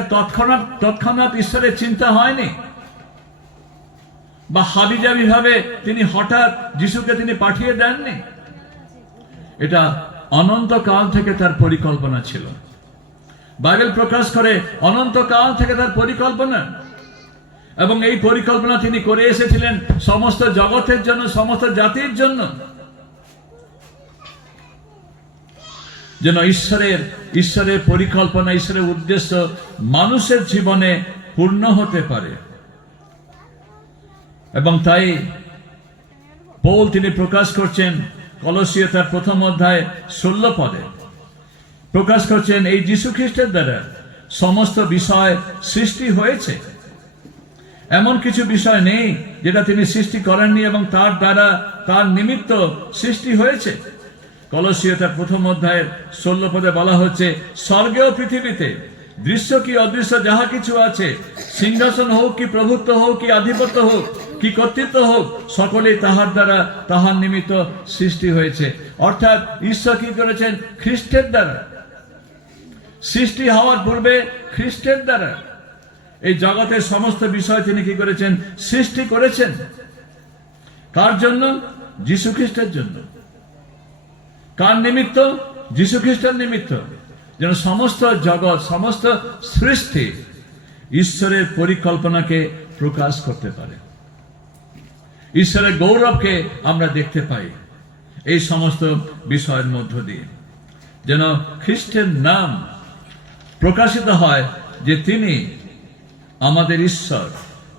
তৎক্ষণাৎ ঈশ্বরের চিন্তা হয়নি, বা হাবিজাবি ভাবে তিনি হঠাৎ যিশুকে তিনি পাঠিয়ে দেননি। এটা অনন্তকাল থেকে তার পরিকল্পনা ছিল। বাইবেল প্রকাশ করে অনন্তকাল থেকে তার পরিকল্পনা, এবং এই পরিকল্পনা তিনি করে এসেছিলেন সমস্ত জগতের জন্য, সমস্ত জাতির জন্য, যেন ঈশ্বরের পরিকল্পনা, ঈশ্বরের উদ্দেশ্য মানুষের জীবনে পূর্ণ হতে পারে। এবং তাই পৌল তিনি প্রকাশ করছেন কলসীয় তার প্রথম অধ্যায় 16 পদে প্রকাশ করছেন এই যীশু খ্রিস্টের দ্বারা সমস্ত বিষয় সৃষ্টি হয়েছে। এমন কিছু বিষয় নেই যেটা তিনি সৃষ্টি করেননি, এবং তার দ্বারা, তার নিমিত্ত সৃষ্টি হয়েছে। কলসীয় তার প্রথম অধ্যায়ের 16 পদে বলা হচ্ছে, স্বর্গেও পৃথিবীতে দৃশ্য কি অদৃশ্য যাহা কিছু আছে, সিংহাসন হোক কি প্রভুত্ব হোক কি আধিপত্য হোক কি কর্তৃত্ব হোক, সকলেই তাহার দ্বারা, তাহার নিমিত্ত সৃষ্টি হয়েছে। অর্থাৎ ঈশ্বর কি করেছেন? খ্রিস্টের দ্বারা, সৃষ্টি হওয়ার পূর্বে খ্রিস্টের দ্বারা এই জগতের সমস্ত বিষয় তিনি কি করেছেন? সৃষ্টি করেছেন। কার জন্য? যীশু খ্রিস্টের জন্য। কার নিমিত্ত? যীশু খ্রিস্টের নিমিত্ত, যেন সমস্ত জগৎ, সমস্ত সৃষ্টি ঈশ্বরের পরিকল্পনাকে প্রকাশ করতে পারে, ঈশ্বরের গৌরবকে আমরা দেখতে পাই এই সমস্ত বিষয়ের মধ্য দিয়ে। যেন খ্রিস্টের নাম প্রকাশিত হয় যে তিনি আমাদের ঈশ্বর,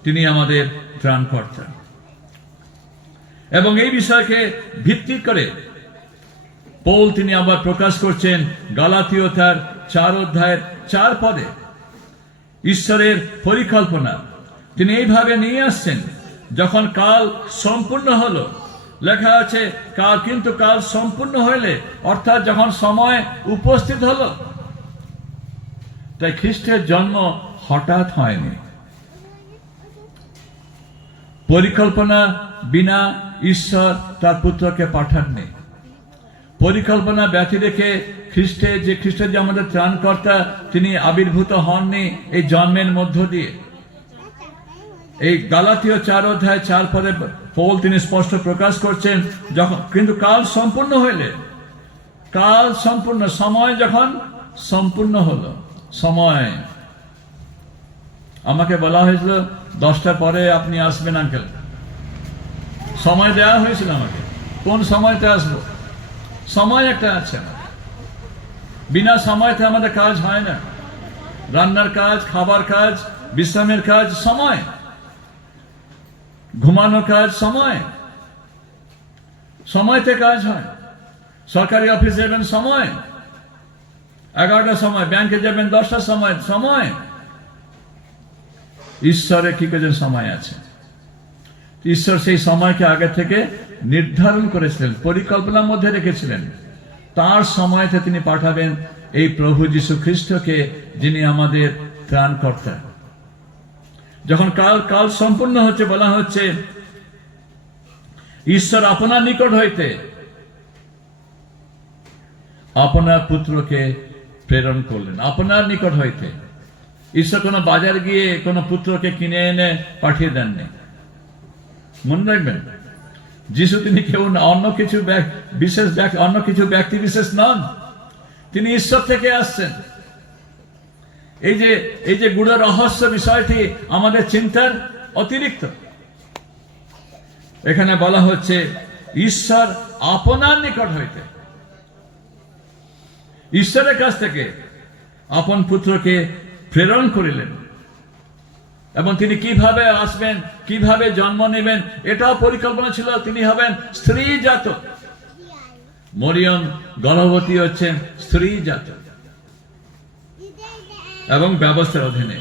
তিনি আমাদের ত্রাণকর্তা। এবং এই বিষয়কে ভিত্তি করে পৌল তিনি আবার প্রকাশ করছেন গালাতীয় তার 4 অধ্যায়ের 4 পদে ঈশ্বরের পরিকল্পনা তিনি এইভাবে নিয়ে আসছেন, যখন কাল সম্পূর্ণ হলো, লেখা আছে কিন্তু কাল সম্পূর্ণ হইলে, অর্থাৎ যখন সময় উপস্থিত হলো। তাই খ্রিস্টের জন্ম হঠাৎ হয়নি, পরিকল্পনা বিনা ঈশ্বর তার পুত্রকে পাঠাননি। পরিকল্পনা ব্যতি রেখে খ্রিস্টের যে আমাদের ত্রাণকর্তা, তিনি আবির্ভূত হননি এই জন্মের মধ্য দিয়ে। এই গালাতীয় 4 অধ্যায় 4 পদে পৌল তিনি স্পষ্ট প্রকাশ করছেন, যখন কিন্তু কাল সম্পূর্ণ হইলে, কাল সম্পূর্ণ, সময় যখন সম্পূর্ণ হলো, সময় আমাকে বলা হয়েছিল 10টার পরে আপনি আসবেন আঙ্কেল, সময় দেওয়া হয়েছিল আমাকে, কোন সময়তে আসবো, সময় একটা আছে, বিনা সময়তে আমাদের কাজ হয় না, রান্নার কাজ, খাবার কাজ, বিশ্রামের কাজ সময়, ঘুমানোর কাজ সময়, সময়তে কাজ হয়, সরকারি অফিস যাবেন সময়, 11টার সময়, ব্যাংকে যাবেন 10টার সময়, সময়। ঈশ্বরের কি করেছেন সময় আছে, ঈশ্বর সেই সময়কে আগে থেকে নির্ধারণ করেছিলেন, পরিকল্পনার মধ্যে রেখেছিলেন, তার সময়তে তিনি পাঠাবেন এই প্রভু যীশু খ্রিস্টকে, যিনি আমাদের ত্রাণকর্তা। যখন কাল সম্পূর্ণ হচ্ছে, বলা হচ্ছে ঈশ্বর আপনার নিকট হইতে আপনার পুত্রকে প্রেরণ করলেন, আপনার নিকট হইতে। ঈশ্বর কোনো বাজার গিয়ে কোনো পুত্রকে কিনে এনে পাঠিয়ে দেননি, মনে রাখবেন। যিশু তিনি কেউ অন্য কিছু ব্যক্তি বিশেষ নন, তিনি ঈশ্বর থেকে আসছেন। এই যে গূঢ় রহস্য বিষয়টি আমাদের চিন্তার অতিরিক্ত। এখানে বলা হচ্ছে ঈশ্বর আপনার নিকট হইতে, ঈশ্বরের কাছ থেকে আপন পুত্রকে প্রেরণ করিলেন, এবং তিনি কিভাবে আসবেন, কিভাবে জন্ম নেবেন, এটাও পরিকল্পনা ছিল। তিনি হবেন স্ত্রী জাত, মরিয়ম গর্ভবতী হচ্ছেন স্ত্রী জাত এবং ব্যবস্থার অধীনে।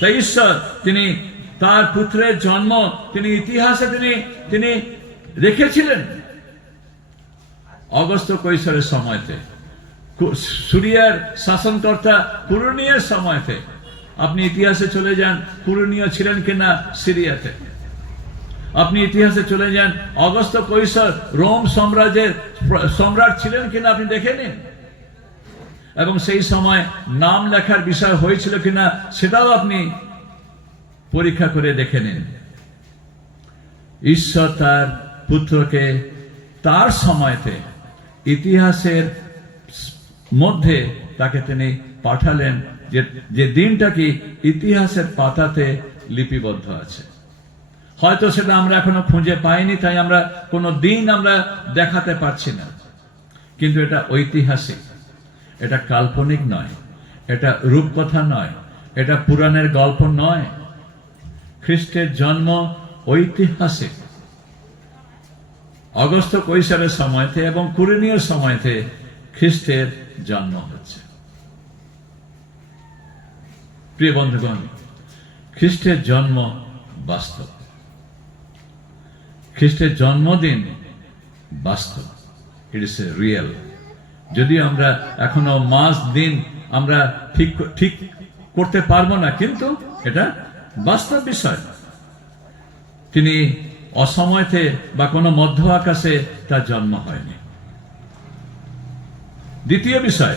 তাই ঈশ্বর তিনি তার পুত্রের জন্ম তিনি ইতিহাসে তিনি রেখেছিলেন অগস্ত্য কৈশোরের সময়তে, সুরিয়ার শাসনকর্তা কুরুনিয়ের সময়তে। আপনি ইতিহাসে চলে যান, কুরুনীয় ছিলেন কিনা সিরিয়াতে। আপনি ইতিহাসে চলে যান, অগস্ত্য কৈশোর রোম সাম্রাজ্যের সম্রাট ছিলেন কিনা আপনি দেখে নিন, এবং সেই সময় নাম লেখার বিষয় হয়েছিল কিনা সেটাও আপনি পরীক্ষা করে দেখে নিন। ঈশ্বর তার পুত্রকে তার সময়তে ইতিহাসের মধ্যে তাকে তিনি পাঠালেন, যে দিনটা কি ইতিহাসের পাতাতে লিপিবদ্ধ আছে। হয়তো সেটা আমরা এখনো খুঁজে পাইনি, তাই আমরা কোনো দিন আমরা দেখাতে পারছি না, কিন্তু এটা ঐতিহাসিক, এটা কাল্পনিক নয়, এটা রূপকথা নয়, এটা পুরাণের গল্প নয়। খ্রিস্টের জন্ম ঐতিহাসিক। অগস্ত্য কৈশোরের সময়তে এবং কুরুনীয় সময়তে খ্রিস্টের জন্ম হচ্ছে। প্রিয় বন্ধুগণ, খ্রিস্টের জন্ম বাস্তব, খ্রিস্টের জন্মদিন বাস্তব, ইট ইজ এ রিয়েল। যদিও আমরা এখনো মাস দিন আমরা ঠিক করতে পারবো না, কিন্তু এটা বাস্তব বিষয়। তিনি অসময়তে বা কোনো মধ্য আকাশে তার জন্ম হয়নি। দ্বিতীয় বিষয়,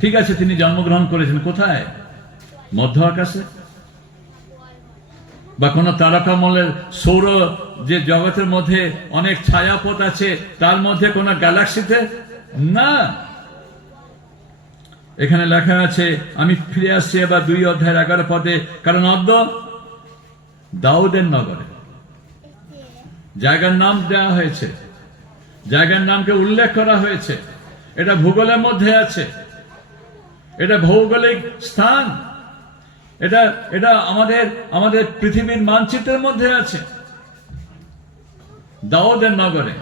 ঠিক আছে তিনি জন্মগ্রহণ করেছেন কোথায়? মধ্য আকাশে বা কোন তারকামণ্ডলের সৌর যে জগতের মধ্যে অনেক ছায়াপথ আছে তার মধ্যে কোন গ্যালাক্সিতে না। এখানে লেখা আছে, আমি ফিরে আসছি এবার 2:11 পদে, কারণ অদ্য দাউদের নগরে জায়গার নাম দেওয়া হয়েছে, জায়গার নামকে উল্লেখ করা হয়েছে। এটা ভূগোলের মধ্যে আছে, এটা ভৌগোলিক স্থান, এটা আমাদের পৃথিবীর মানচিত্রের মধ্যে আছে, দাউদের নগরে।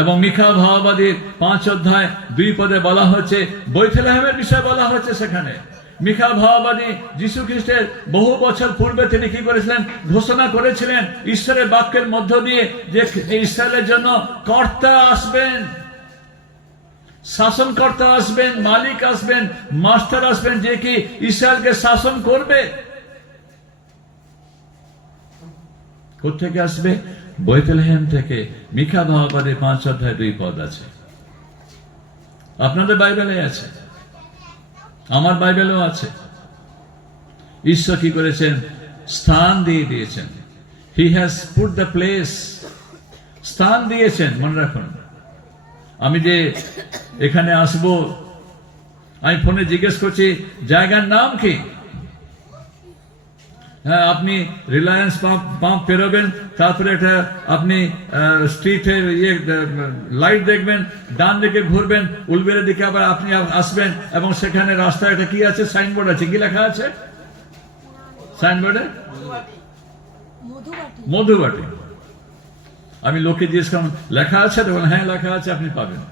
এবং মিখা ভাববাদীর 5:2 বলা হচ্ছে, বেথলেহেমের বিষয় বলা হচ্ছে সেখানে। মিখা ভাববাদী যীশু খ্রিস্টের বহু বছর পূর্বে তিনি কি করেছিলেন? ঘোষণা করেছিলেন ঈশ্বরের বাক্যের মধ্য দিয়ে যে ইসরায়েলের জন্য কর্তা আসবেন, শাসনকর্তা আসবেন, মালিক আসবেন, মাস্টার আসবেন, যে কি ইসরায়েলকে শাসন করবে। কোথেকে আসবে? বেথলেহেম থেকে। মিখা ভাববাদী 5:2 আছে, আপনাদের বাইবেলে আছে, আমার বাইবেলেও আছে। ঈশ্বর কি করেছেন? স্থান দিয়ে দিয়েছেন। He has put the place, স্থান দিয়েছেন। মনে রাখুন, আমি যে এখানে আসবো, আমি ফোনে জিজ্ঞেস করছি জায়গার নাম কি। হ্যাঁ, আপনি রিলায়েন্স পাম্প পেরোবেন, তারপরে এটা আপনি স্ট্রিটের লাইট দেখবেন, ডান দিকে ঘুরবেন, উলবেরের দিকে আবার আপনি আসবেন, এবং সেখানে রাস্তায় একটা কি আছে, সাইনবোর্ড আছে। কি লেখা আছে সাইনবোর্ডে? মধুবাটি। আমি লোকে জিজ্ঞেস করলাম লেখা আছে? তখন হ্যাঁ লেখা আছে, আপনি পাবেন।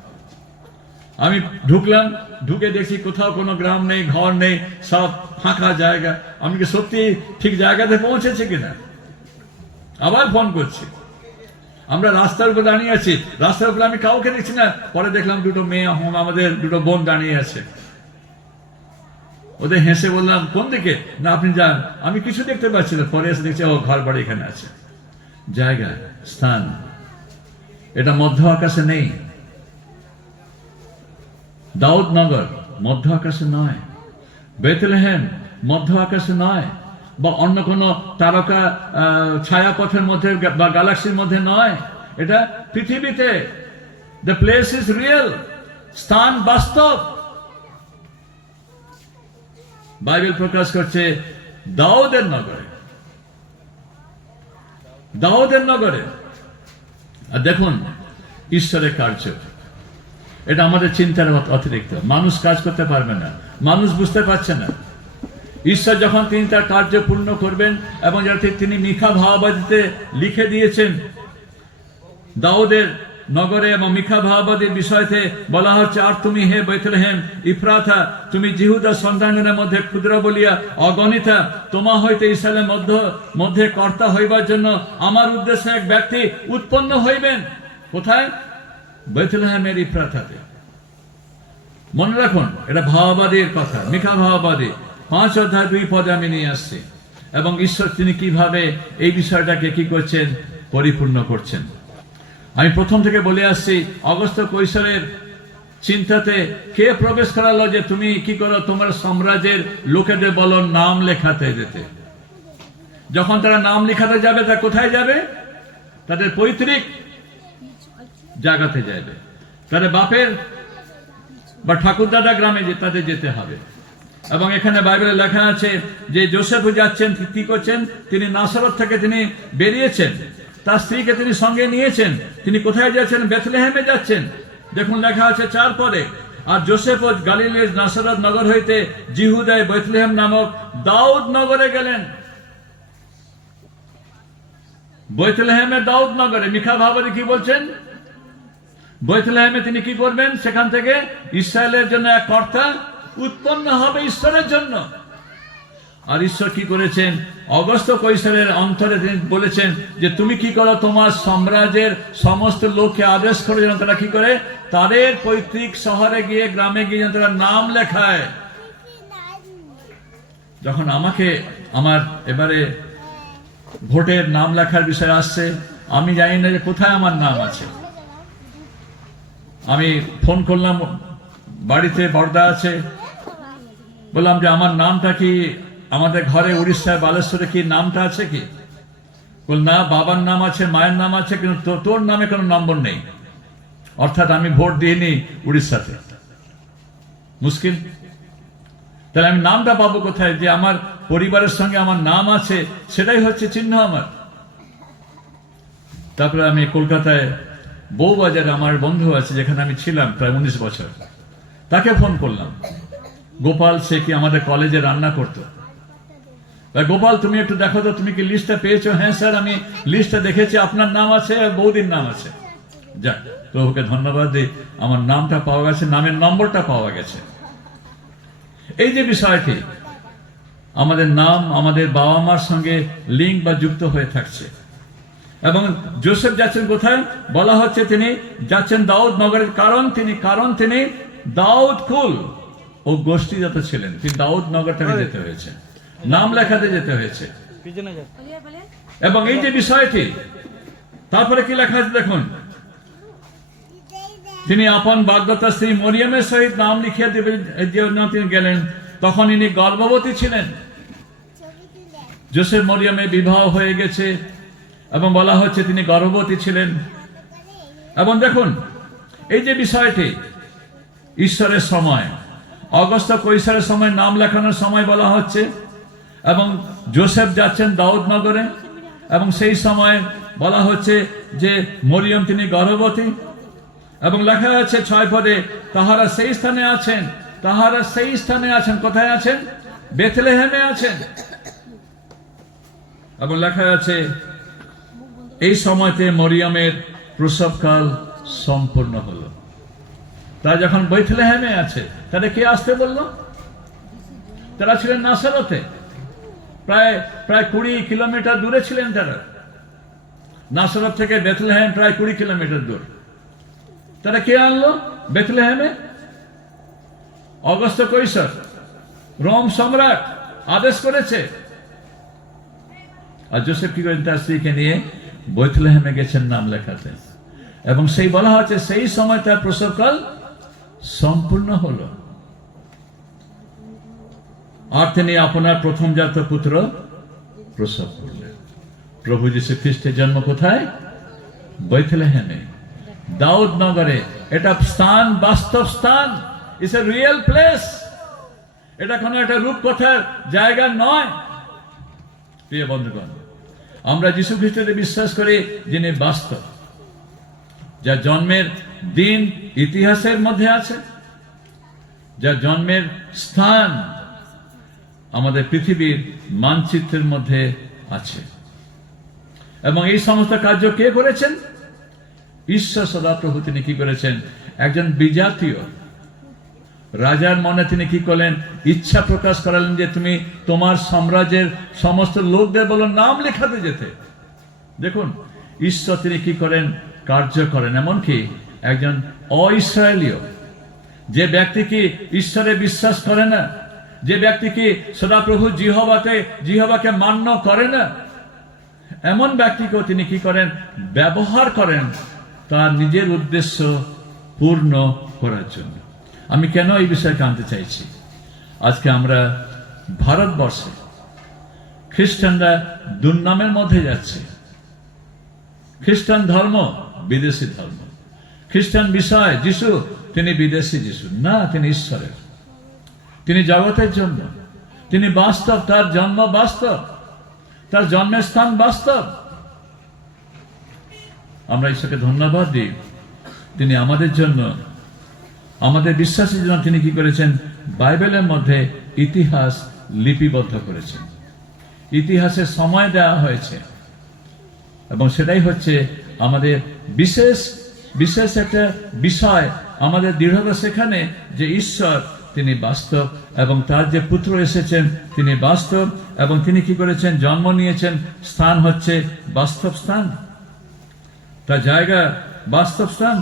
আমি ঢুকলাম, ঢুকে দেখছি কোথাও কোনো গ্রাম নেই, ঘর নেই, সব ফাঁকা জায়গা। আমি কি সত্যি ঠিক জায়গাতে পৌঁছেছি কিনা? আবার ফোন করছি। আমরা রাস্তার উপর দাঁড়িয়ে আছি, রাস্তার উপরে আমি কাউকে দেখছি না। পরে দেখলাম দুটো মেয়ে, আমাদের দুটো বোন দাঁড়িয়ে আছে। ওদের হেসে বললাম কোন দিকে? না আপনি যান। আমি কিছু দেখতে পাচ্ছি না। পরে এসে দেখছি ও ঘর বাড়ি এখানে আছে। জায়গা, স্থান, এটা মধ্য আকাশে নেই। দাউদনগর মধ্য আকাশে নয়, বেথলেহেম মধ্য আকাশে নয়, বা অন্য কোনো তারকা ছায়াপথের মধ্যে বা গ্যালাক্সির মধ্যে নয়। এটা পৃথিবীতে। দ্য প্লেস ইজ রিয়েল, স্থান বাস্তব। বাইবেল প্রকাশ করছে দাউদের নগরে, দাউদের নগরে। আর দেখুন ঈশ্বরের কার্য, এটা আমাদের চিন্তার অতিরিক্ত। মানুষ কাজ করতে পারবে না, মানুষ বুঝতে পারছে না। ঈশ্বর যখন তিনি তার কার্য পূর্ণ করবেন, এবং যাতে তিনি মিখা ভাববাদীতে লিখে দিয়েছেন দাউদের নগরে, এবং মিখা ভাববাদীর বিষয়তে বলা হচ্ছে, আর তুমি হে বেথলেহেম ইফ্রাথা, তুমি জিহুদা সন্তানের মধ্যে ক্ষুদ্র বলিয়া অগণিতা, তোমা হইতে ইসরায়েলের মধ্যে কর্তা হইবার জন্য আমার উদ্দেশ্যে এক ব্যক্তি উৎপন্ন হইবেন। কোথায়? বেথলেহেমের ইফ্রাথাতে। মনে রাখুন, এটা ভাববাদীর কথা, মিখা ভাববাদী। 5 অধ্যায় 2 পদে আমি নিয়ে আসছি। এবং ঈশ্বর তিনি কিভাবে এই বিষয়টাকে কি করছেন, পরিপূর্ণ করছেন। আমি প্রথম থেকে বলে আসছি, অগস্ত্য কৈশোরের চিন্তাতে কে প্রবেশ করালো যে তুমি কি করো, তোমার সাম্রাজ্যের লোকেদের বলো নাম লেখাতে যেতে। যখন তারা নাম লেখাতে যাবে, তা কোথায় যাবে? তাদের পৈতৃক জায়গাতে যাবে, তাদের বাপের বা ঠাকুরদাদা গ্রামে তাদের যেতে হবে। এবং এখানে বাইবেলে লেখা আছে যে যোসেফ যাচ্ছেন, কি করছেন? তিনি নাসরত থেকে তিনি বেরিয়েছেন, তার স্ত্রীকে তিনি সঙ্গে নিয়েছেন। তিনি কোথায় যাচ্ছেন? বেথলেহেমে যাচ্ছেন। দেখুন লেখা আছে 4 পদে, আর যোসেফ গালিলের নাসরত নগর হইতে জিহুদায় বেথলেহেম নামক দাউদ নগরে গেলেন। বেথলেহেমে দাউদ নগরে মিখা ভাববাদী কি বলছেন? বেথলেহেমে তিনি কি করবেন? সেখান থেকে ইসরায়েলের জন্য এক কর্তা উৎপন্ন হবে, ঈশ্বরের জন্য। আর ঈশ্বর কি করেছেন? অগস্ত্য কৈশোরের অন্তরে তিনি বলেছেন যে তুমি কি করো, তোমার সাম্রাজ্যের সমস্ত লোককে আদেশ করে যেন তারা কি করে, তাদের পৈতৃক শহরে গিয়ে, গ্রামে গিয়ে যেন তারা নাম লেখায়। যখন আমাকে আমার এবারে ভোটের নাম লেখার বিষয় আসছে, আমি জানি না যে কোথায় আমার নাম আছে। আমি ফোন করলাম, বাড়িতে বর্দা আছে, বললাম যে আমার নামটা কি আমাদের ঘরে উড়িষ্যায় বালেশ্বরে কি নামটা আছে কি? বল না, বাবার নাম আছে, মায়ের নাম আছে, কিন্তু তোর নামে কোনো নম্বর নেই। অর্থাৎ আমি ভোট দিইনি উড়িষ্যাতে। মুশকিল। তাহলে আমি নামটা পাবো কোথায়? যে আমার পরিবারের সঙ্গে আমার নাম আছে, সেটাই হচ্ছে চিহ্ন আমার। তারপরে আমি কলকাতায় বউবাজারে আমার বন্ধু আছে, যেখানে আমি ছিলাম প্রায় 19 বছর। তাকে ফোন করলাম, গোপাল, সে কি আমাদের কলেজে রান্না করতো। গোপাল, তুমি একটু দেখো তো, তুমি কি লিস্টটা পেয়েছো? হ্যাঁ স্যার, আমি লিস্টটা দেখেছি, আপনার নাম আছে আর বৌদির নাম আছে। যাক, প্রভুকে ধন্যবাদ দিই, আমার নামটা পাওয়া গেছে, নামের নম্বরটা পাওয়া গেছে। এই যে বিষয়টি, আমাদের নাম আমাদের বাবা মার সঙ্গে লিঙ্ক বা যুক্ত হয়ে থাকছে। এবং যোসেফ যাচ্ছেন কোথায়? বলা হচ্ছে তিনি যাচ্ছেন দাউদ নগরের। কারণ তিনি দাউদ কুল ও গোষ্ঠীজাত ছিলেন। তিনি দাউদ নগরটাকে যেতে হয়েছে, নাম লেখাতে যেতে হয়েছে। এবং এই যে বিষয়টি, তারপরে কি লেখা আছে দেখুন, তিনি আপন বাগদত্তা স্ত্রী মরিয়মের সহিত নাম লিখিয়ে দেবেন তিনি গেলেন। তখন ইনি গর্ভবতী ছিলেন। যোসেফ মরিয়মের বিবাহ হয়ে গেছে এবং বলা হচ্ছে তিনি গর্ভবতী ছিলেন। এবং দেখুন এই যে বিষয়টি, ঈশ্বরের সময়, অগস্ত কৈশোরের সময় নাম লেখানোর সময় বলা হচ্ছে, এবং যোসেফ যাচ্ছেন দাউদ নগরে, এবং সেই সময় বলা হচ্ছে যে মরিয়ম তিনি গর্ভবতী, এবং লেখা আছে 6 পদে, তাহারা সেই স্থানে আছেন, তাহারা সেই স্থানে আছেন, কোথায় আছেন? বেথলেহেমে আছেন। এবং লেখা আছে এই সময়তে মরিয়মের প্রসবকাল সম্পূর্ণ হলো। তারা যখন বেথলেহেমে আছে, তাদের কে আসতে বললো? তারা ছিলেন নাসারতে, প্রায় 20 কিলোমিটার দূরে ছিলেন তারা। নাসারত থেকে বেথলেহেম প্রায় 20 কিলোমিটার দূর। তারা কে আনলো বেথলেহেমে? অগস্ত কৈশোর, রোম সম্রাট আদেশ করেছে। আর যোসেফ কি করেন? তার স্ত্রীকে নিয়ে বেথলেহেমে গেছেন নাম লেখাতে, এবং সেই বলা হচ্ছে সেই সময় তার প্রসবকাল সম্পূর্ণ হলো। আর তিনি আপনার প্রথমজাত পুত্র প্রসব করলেন। প্রভু যীশু খ্রিস্টের জন্ম কোথায়? বেথলেহেমে, দাউদ নগরে। এটা স্থান, বাস্তব স্থান, ইটস এ রিয়েল প্লেস। এটা কোনো একটা রূপকথার জায়গা নয়। প্রিয় বন্ধুগণ, আমরা যীশু খ্রিস্টকে বিশ্বাস করি যিনি বাস্তব, যার জন্মের দিন ইতিহাসের মধ্যে আছে, যার জন্মের স্থান আমাদের পৃথিবীর মানচিত্রের মধ্যে আছে। এবং এই সমস্ত কার্য কে করেছেন? ঈশ্বর সদাপ্রভু। তিনি কি করেছেন? একজন বিজাতীয় রাজার মনে তিনি কি করলেন? ইচ্ছা প্রকাশ করালেন যে তুমি তোমার সাম্রাজ্যের সমস্ত লোকদের বলো নাম লেখাতে যেতে। দেখুন ঈশ্বর তিনি কি করেন? কার্য করেন। এমনকি একজন অ-ইসরায়েলীয়, যে ব্যক্তি কি ঈশ্বরে বিশ্বাস করে না, যে ব্যক্তি কি সদাপ্রভু জিহোবাকে মান্য করে না, এমন ব্যক্তিকেও তিনি কি করেন? ব্যবহার করেন তার নিজের উদ্দেশ্য পূর্ণ করার জন্য। আমি কেন এই বিষয়ে জানতে চাইছি? আজকে আমরা ভারতবর্ষে খ্রিস্টানরা দুর্নামের মধ্যে যাচ্ছে। খ্রিস্টান ধর্ম বিদেশি ধর্ম। খ্রিস্টান বিষয় যিশু তিনি বিদেশি যিশু না, তিনি ঈশ্বরের, তিনি জগতের জন্য, তিনি বাস্তব, তার জন্ম বাস্তব, তার জন্মের স্থান বাস্তব। আমরা ঈশ্বরকে ধন্যবাদ দিই, তিনি আমাদের জন্য, আমাদের বিশ্বাসের জন্য তিনি কি করেছেন? বাইবেলের মধ্যে ইতিহাস লিপিবদ্ধ করেছেন, ইতিহাসের সময় দেওয়া হয়েছে, এবং সেটাই হচ্ছে আমাদের বিশেষ একটা বিষয়, আমাদের দৃঢ়তা সেখানে যে ঈশ্বর তিনি বাস্তব, এবং তার যে পুত্র এসেছেন তিনি বাস্তব, এবং তিনি কি করেছেন? জন্ম নিয়েছেন, স্থান হচ্ছে বাস্তব স্থান, তার জায়গা বাস্তব স্থান।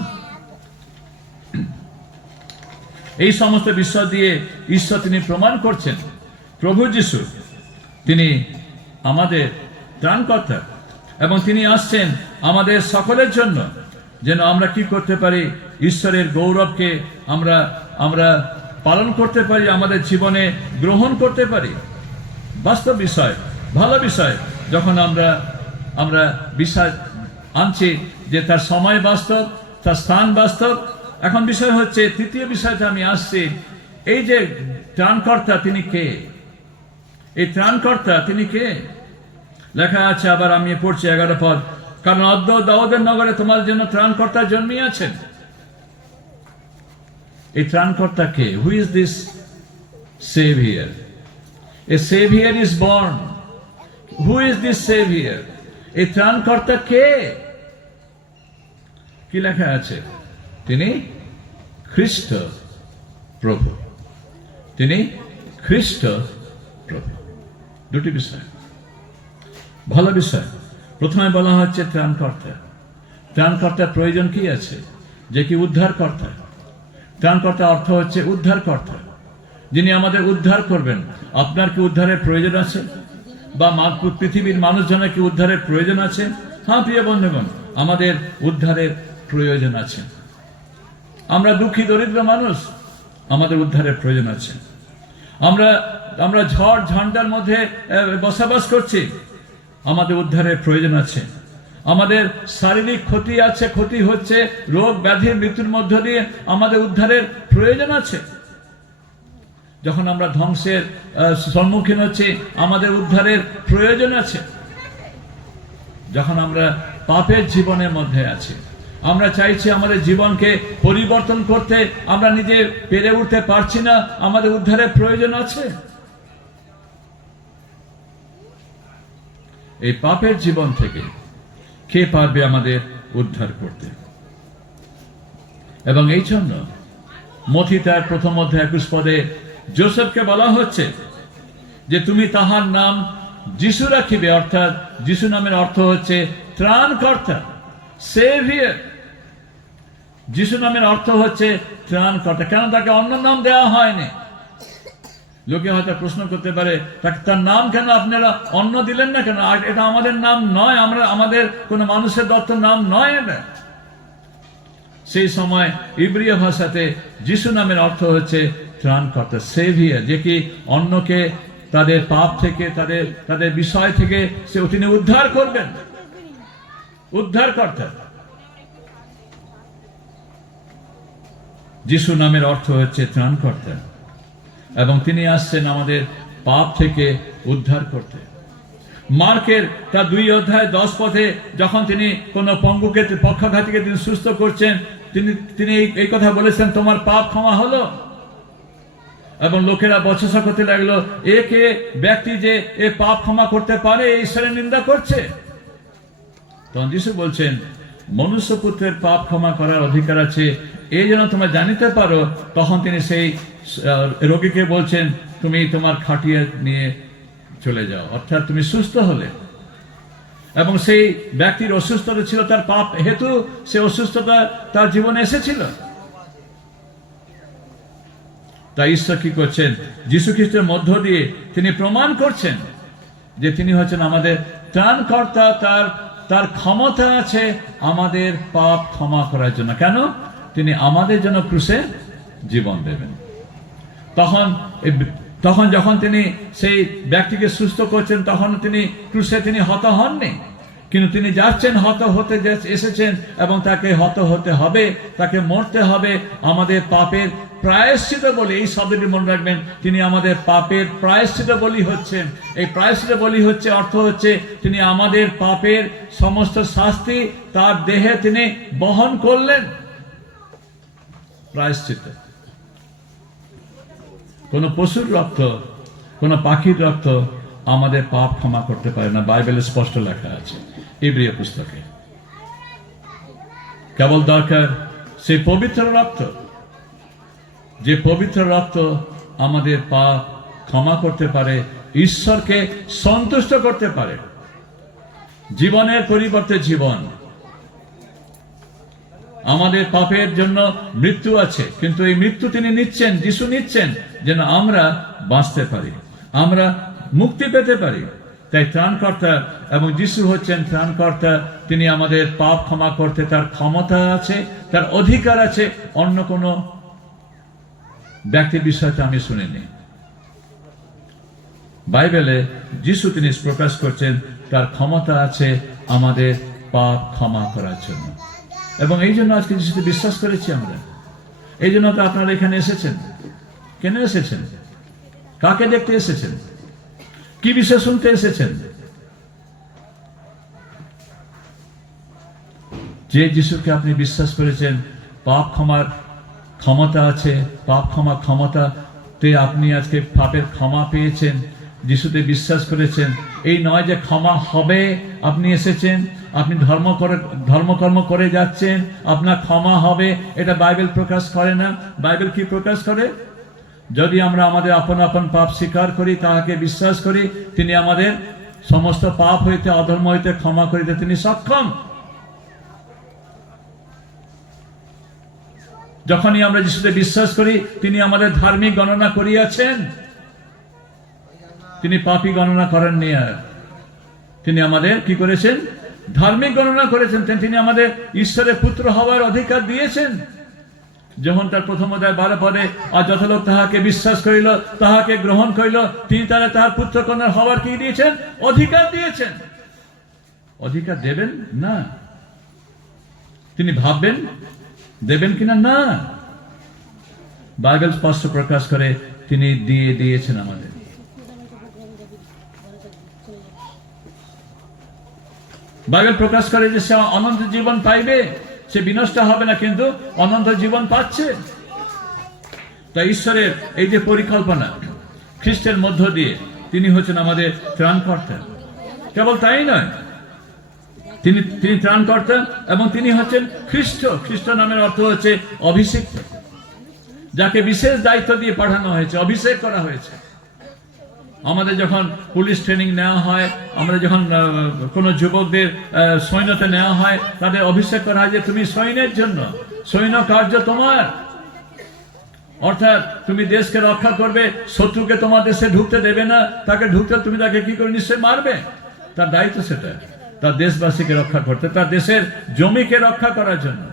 এই সমস্ত বিষয় দিয়ে ঈশ্বর তিনি প্রমাণ করছেন প্রভু যীশু তিনি আমাদের ত্রাণকর্তা, এবং তিনি আসছেন আমাদের সকলের জন্য, যেন আমরা কি করতে পারি? ঈশ্বরের গৌরবকে আমরা পালন করতে পারি, আমাদের জীবনে গ্রহণ করতে পারি। বাস্তব বিষয়, ভালো বিষয়, যখন আমরা বিষয় আনছি যে তার সময় বাস্তব, তার স্থান বাস্তব। এখন বিষয় হচ্ছে, তৃতীয় বিষয়টা আমি আসছি, এই যে ত্রাণকর্তা তিনি কে? এই ত্রাণকর্তা তিনি কে? লেখা আছে, আবার আমি পড়ছি 11 পদ, কারণ অদ্য দাউদের নগরে তোমার জন্য ত্রাণকর্তা জন্মিয়াছেন। এই ত্রাণকর্তা কে? Who is this saviour? A saviour is born. Who is this saviour? এই ত্রাণকর্তা কে? কি লেখা আছে? তিনি খ্রিস্ট প্রভু। তিনি খ্রিস্ট প্রভু। দুটি বিষয়, ভালো বিষয়। প্রথমে বলা হচ্ছে ত্রাণকর্তা। ত্রাণকর্তার প্রয়োজন কি আছে? যে কি উদ্ধারকর্তা। ত্রাণকর্তা অর্থ হচ্ছে উদ্ধারকর্তা, যিনি আমাদের উদ্ধার করবেন। আপনার কি উদ্ধারের প্রয়োজন আছে? বা পৃথিবীর মানুষজনের কি উদ্ধারের প্রয়োজন আছে? হ্যাঁ প্রিয় বন্ধুগণ, আমাদের উদ্ধারের প্রয়োজন আছে। আমরা দুঃখী দরিদ্র মানুষ, আমাদের উদ্ধারের প্রয়োজন আছে। আমরা আমরা ঝড় ঝঞ্ঝার মধ্যে বসবাস করছি, আমাদের উদ্ধারের প্রয়োজন আছে। আমাদের শারীরিক ক্ষতি আছে, ক্ষতি হচ্ছে, রোগ ব্যাধির মৃত্যুর মধ্য দিয়ে আমাদের উদ্ধারের প্রয়োজন আছে। যখন আমরা ধ্বংসের সম্মুখীন হচ্ছি, আমাদের উদ্ধারের প্রয়োজন আছে। যখন আমরা পাপের জীবনের মধ্যে আছি, আমরা চাইছি আমাদের জীবনকে পরিবর্তন করতে, আমরা নিজে পেরে উঠতে পারছি না, আমাদের উদ্ধারের প্রয়োজন আছে। এই পাপের জীবন থেকে কে পারবে আমাদের উদ্ধার করতে? এবং এই জন্য মথি তার প্রথম অধ্যায় 21 পদে যোসেফকে বলা হচ্ছে যে তুমি তাহার নাম যিশু রাখিবে, অর্থাৎ যিশু নামের অর্থ হচ্ছে ত্রাণকর্তা, সেভিয়ার। যিশু নামের অর্থ হচ্ছে ত্রাণকর্তা। কেন তাকে অন্য নাম দেওয়া হয়নি? লোকে হয়তো প্রশ্ন করতে পারে, তার নাম কেন আপনারা অন্য দিলেন না কেন? এটা আমাদের নাম নয়, আমাদের কোনো মানুষের দত্ত নাম নয় এটা। সেই সময় ইব্রিয় ভাষাতে যিশু নামের অর্থ হচ্ছে ত্রাণকর্তা, সেভিয়ার, যে কি অন্যকে তাদের পাপ থেকে, তাদের বিষয় থেকে তিনি উদ্ধার করবেন, উদ্ধারকর্তা। যিশু নামের অর্থ হচ্ছে ত্রাণকর্তা, এবং তিনি আসছেন আমাদের পাপ থেকে উদ্ধার করতে। মার্কের তার 2 অধ্যায় 10 পদে যখন তিনি কোন পঙ্গুকে, পক্ষাঘাতীকে তিনি সুস্থ করছেন, তিনি এই কথা বলেছেন, তোমার পাপ ক্ষমা হলো। এবং লোকেরা বচসা করতে লাগলো, একে ব্যক্তি যে এ পাপ ক্ষমা করতে পারে, ঈশ্বরের নিন্দা করছে। তখন যিশু বলছেন, মনুষ্যপুত্রের পাপ ক্ষমা করার অধিকার আছে, এই জন্য তোমরা জানিতে পারো। তখন তিনি সেই রোগীকে বলছেন, তুমি তোমার খাটিয়া নিয়ে চলে যাও, অর্থাৎ তুমি সুস্থ হলে। এবং সেই ব্যক্তির অসুস্থতা ছিল তার পাপ হেতু, সে অসুস্থতা তার জীবনে এসেছিল। তাই ঈশ্বর কি করছেন? যীশু খ্রিস্টের মধ্য দিয়ে তিনি প্রমাণ করছেন যে তিনি হচ্ছেন আমাদের ত্রাণকর্তা। তার ক্ষমতা আছে আমাদের পাপ ক্ষমা করার জন্য। কেন? তিনি আমাদের জন্য ক্রুশে জীবন দেবেন। তখন যখন তিনি সেই ব্যক্তিকে সুস্থ করছেন, তখন তিনি ক্রুশে তিনি হত হননি, কিন্তু তিনি যাচ্ছেন, হত হতে এসেছেন, এবং তাকে হত হতে হবে, তাকে মরতে হবে আমাদের পাপের প্রায়শ্চিত বলি। এই শব্দটি মনে রাখবেন, তিনি আমাদের পাপের প্রায়শ্চিত বলি হচ্ছেন। এই প্রায়শ্চিত বলি হচ্ছে, অর্থ হচ্ছে তিনি আমাদের পাপের সমস্ত শাস্তি তার দেহে তিনি বহন করলেন। প্রায়শ্চিত। কোন পশুর রক্ত, কোন পাখির রক্ত আমাদের পাপ ক্ষমা করতে পারে না, বাইবেলে স্পষ্ট লেখা আছে, ইব্রিয় পুস্তকে। কেবল দরকার সেই পবিত্র রক্ত, যে পবিত্র রক্ত আমাদের পাপ ক্ষমা করতে পারে, ঈশ্বরকে সন্তুষ্ট করতে পারে। জীবনের পরিবর্তে জীবন। আমাদের পাপের জন্য মৃত্যু আছে, কিন্তু এই মৃত্যু তিনি নিচ্ছেন, যিশু নিচ্ছেন, যেন আমরা বাঁচতে পারি, আমরা মুক্তি পেতে পারি। তাই ত্রাণকর্তা, এবং যিশু হচ্ছেন ত্রাণকর্তা। তিনি আমাদের পাপ ক্ষমা করতে তার ক্ষমতা আছে, তার অধিকার আছে। অন্য কোন ব্যক্তির বিষয়টা আমি শুনিনি। বাইবেলে যিশু তিনি প্রকাশ করছেন তার ক্ষমতা আছে আমাদের পাপ ক্ষমা করার জন্য। এবং এই জন্য আজকে যিশুতে বিশ্বাস করেছি আমরা। এই জন্য তো আপনারা এখানে এসেছেন। কেন এসেছেন? কাকে দেখতে এসেছেন? কি বিষয় শুনতে এসেছেন? যে যিশুকে আপনি বিশ্বাস করেছেন, পাপ ক্ষমার ক্ষমতা আছে, পাপ ক্ষমা ক্ষমতাতে আপনি আজকে পাপের ক্ষমা পেয়েছেন, যিশুতে বিশ্বাস করেছেন। এই নয় যে ক্ষমা হবে, আপনি এসেছেন, আপনি ধর্মকর্ম করে যাচ্ছেন, আপনার ক্ষমা হবে, এটা বাইবেল প্রকাশ করে না। বাইবেল কি প্রকাশ করে? যদি আমরা আমাদের আপন আপন পাপ স্বীকার করি, তাহাকে বিশ্বাস করি, তিনি আমাদের সমস্ত পাপ হইতে, অধর্ম হইতে ক্ষমা করিতে তিনি সক্ষম। যখনই আমরা যিশুতে বিশ্বাস করি, তিনি আমাদের ধার্মিক গণনা করিয়াছেন। তিনি পাপী গণনা করেননি, আর তিনি আমাদের কি করেছেন? ধার্মিক গণনা করেছেন। তিনি আমাদের ঈশ্বরের পুত্র হওয়ার অধিকার দিয়েছেন। যখন তার প্রথম অধ্যায় 12 পদে, আর যত লোক তাহাকে বিশ্বাস করিল, তাহাকে গ্রহণ করিল, তিনি তাহার পুত্র কন্যা হওয়ার কি দিয়েছেন? অধিকার দিয়েছেন। অধিকার দেবেন না, তিনি ভাববেন দেবেন কিনা? না, বাইবেল স্পষ্ট প্রকাশ করে তিনি দিয়ে দিয়েছেন আমাদের। বাইবেল প্রকাশ করে যে সে অনন্ত জীবন পাইবে, সে বিনষ্ট হবে না, কিন্তু অনন্ত জীবন পাচ্ছে। তাই ঈশ্বরের এই যে পরিকল্পনা খ্রিস্টের মধ্য দিয়ে, তিনি হচ্ছেন আমাদের ত্রাণকর্তা। কেবল তাই নয়, তিনি ত্রাণকর্তা এবং তিনি হচ্ছেন খ্রিস্ট। খ্রিস্ট নামের অর্থ হচ্ছে অভিষিক্ত, যাকে বিশেষ দায়িত্ব দিয়ে পাঠানো হয়েছে, অভিষেক করা হয়েছে। আমাদের যখন পুলিশ ট্রেনিং নেওয়া হয়, আমাদের যখন কোনো যুবকদের সৈন্যতে নেওয়া হয়, তাদের অভিষেক করা হয় যে তুমি সৈন্যের জন্য, সৈন্য কার্য তোমার, অর্থাৎ তুমি দেশকে রক্ষা করবে, শত্রুকে তোমার দেশে ঢুকতে দেবে না, তাকে ঢুকতে তুমি তাকে কি করে নিশ্চয় মারবে। তার দায়িত্ব সেটা, তার দেশবাসীকে রক্ষা করতে, তার দেশের জমিকে রক্ষা করার জন্য।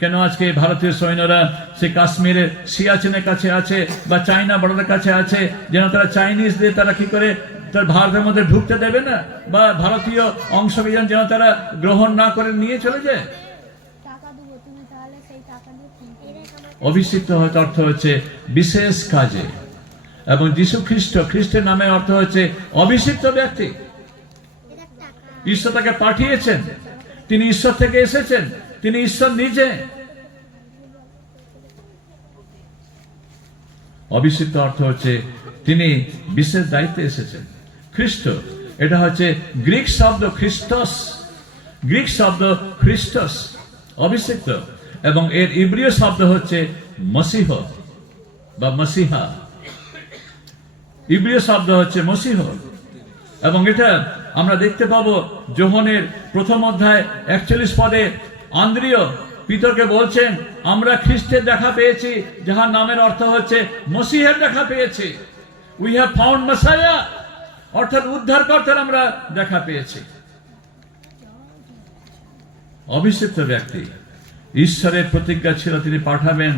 কেন আজকে ভারতীয় সৈন্যরা সে কাশ্মীরের সিয়াচেনের কাছে আছে বা চাইনা বর্ডারের কাছে আছে, যেন তারা চাইনিজদের তারা কি করে তার ভারতের মধ্যে ঢুকতে দেবে না, বা ভারতীয় অংশবিধান যেন তারা গ্রহণ না করে নিয়ে চলে যায়। অভিষিক্ত হয়তো অর্থ হচ্ছে বিশেষ কাজে, এবং যীশু খ্রিস্ট, খ্রিস্টের নামের অর্থ হচ্ছে অভিষিক্ত ব্যক্তি। ঈশ্বর তাকে পাঠিয়েছেন, তিনি ঈশ্বর থেকে এসেছেন, তিনি ঈশ্বর নিজে। অভিষিক্ত অর্থ হচ্ছে তিনি বিশেষ দায়িত্বে এসেছেন। খ্রিস্ট, এটা হচ্ছে গ্রিক শব্দ খ্রিস্টস, গ্রিক শব্দ খ্রিস্টস, অভিষিক্ত, এবং এর ইব্রিয় শব্দ হচ্ছে মসিহ বা মসিহা। ইব্রিয় শব্দ হচ্ছে মসিহ, এবং এটা আমরা দেখতে পাবো যোহনের প্রথম অধ্যায় 41 পদে। আন্দ্রিয় পিতরকে বলছেন, আমরা খ্রিস্টের দেখা পেয়েছি, যাহার নামের অর্থ হচ্ছে মসিহের দেখা পেয়েছি। উই হ্যাভ ফাউন্ড মেসায়া, অর্থাৎ উদ্ধারকর্তার আমরা দেখা পেয়েছি। অভিষিক্ত ব্যক্তি, ঈশ্বরের প্রতিজ্ঞা ছিল তিনি পাঠাবেন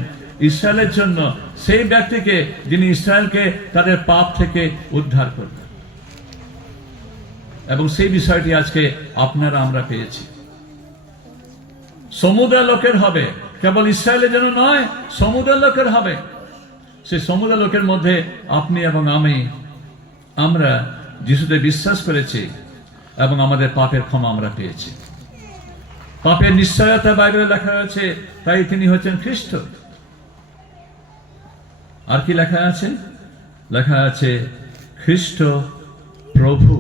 ইসরায়েলের জন্য সেই ব্যক্তিকে, যিনি ইসরায়েলকে তাদের পাপ থেকে উদ্ধার করবেন, এবং সেই বিষয়টি আজকে আপনারা আমরা পেয়েছি। সমুদয় লোকের হবে, কেবল ইসরায়েলের জন্য নয়, সমুদয় লোকের হবে। সেই সমুদয় লোকের মধ্যে আপনি এবং আমি, আমরা যিশুতে বিশ্বাস করেছি এবং আমাদের পাপের ক্ষমা আমরা পেয়েছি। পাপের নিশ্চয়তা বাইবেলে লেখা হয়েছে, তাই তিনি হচ্ছেন খ্রিস্ট। আর কি লেখা আছে? লেখা আছে খ্রিস্ট প্রভু।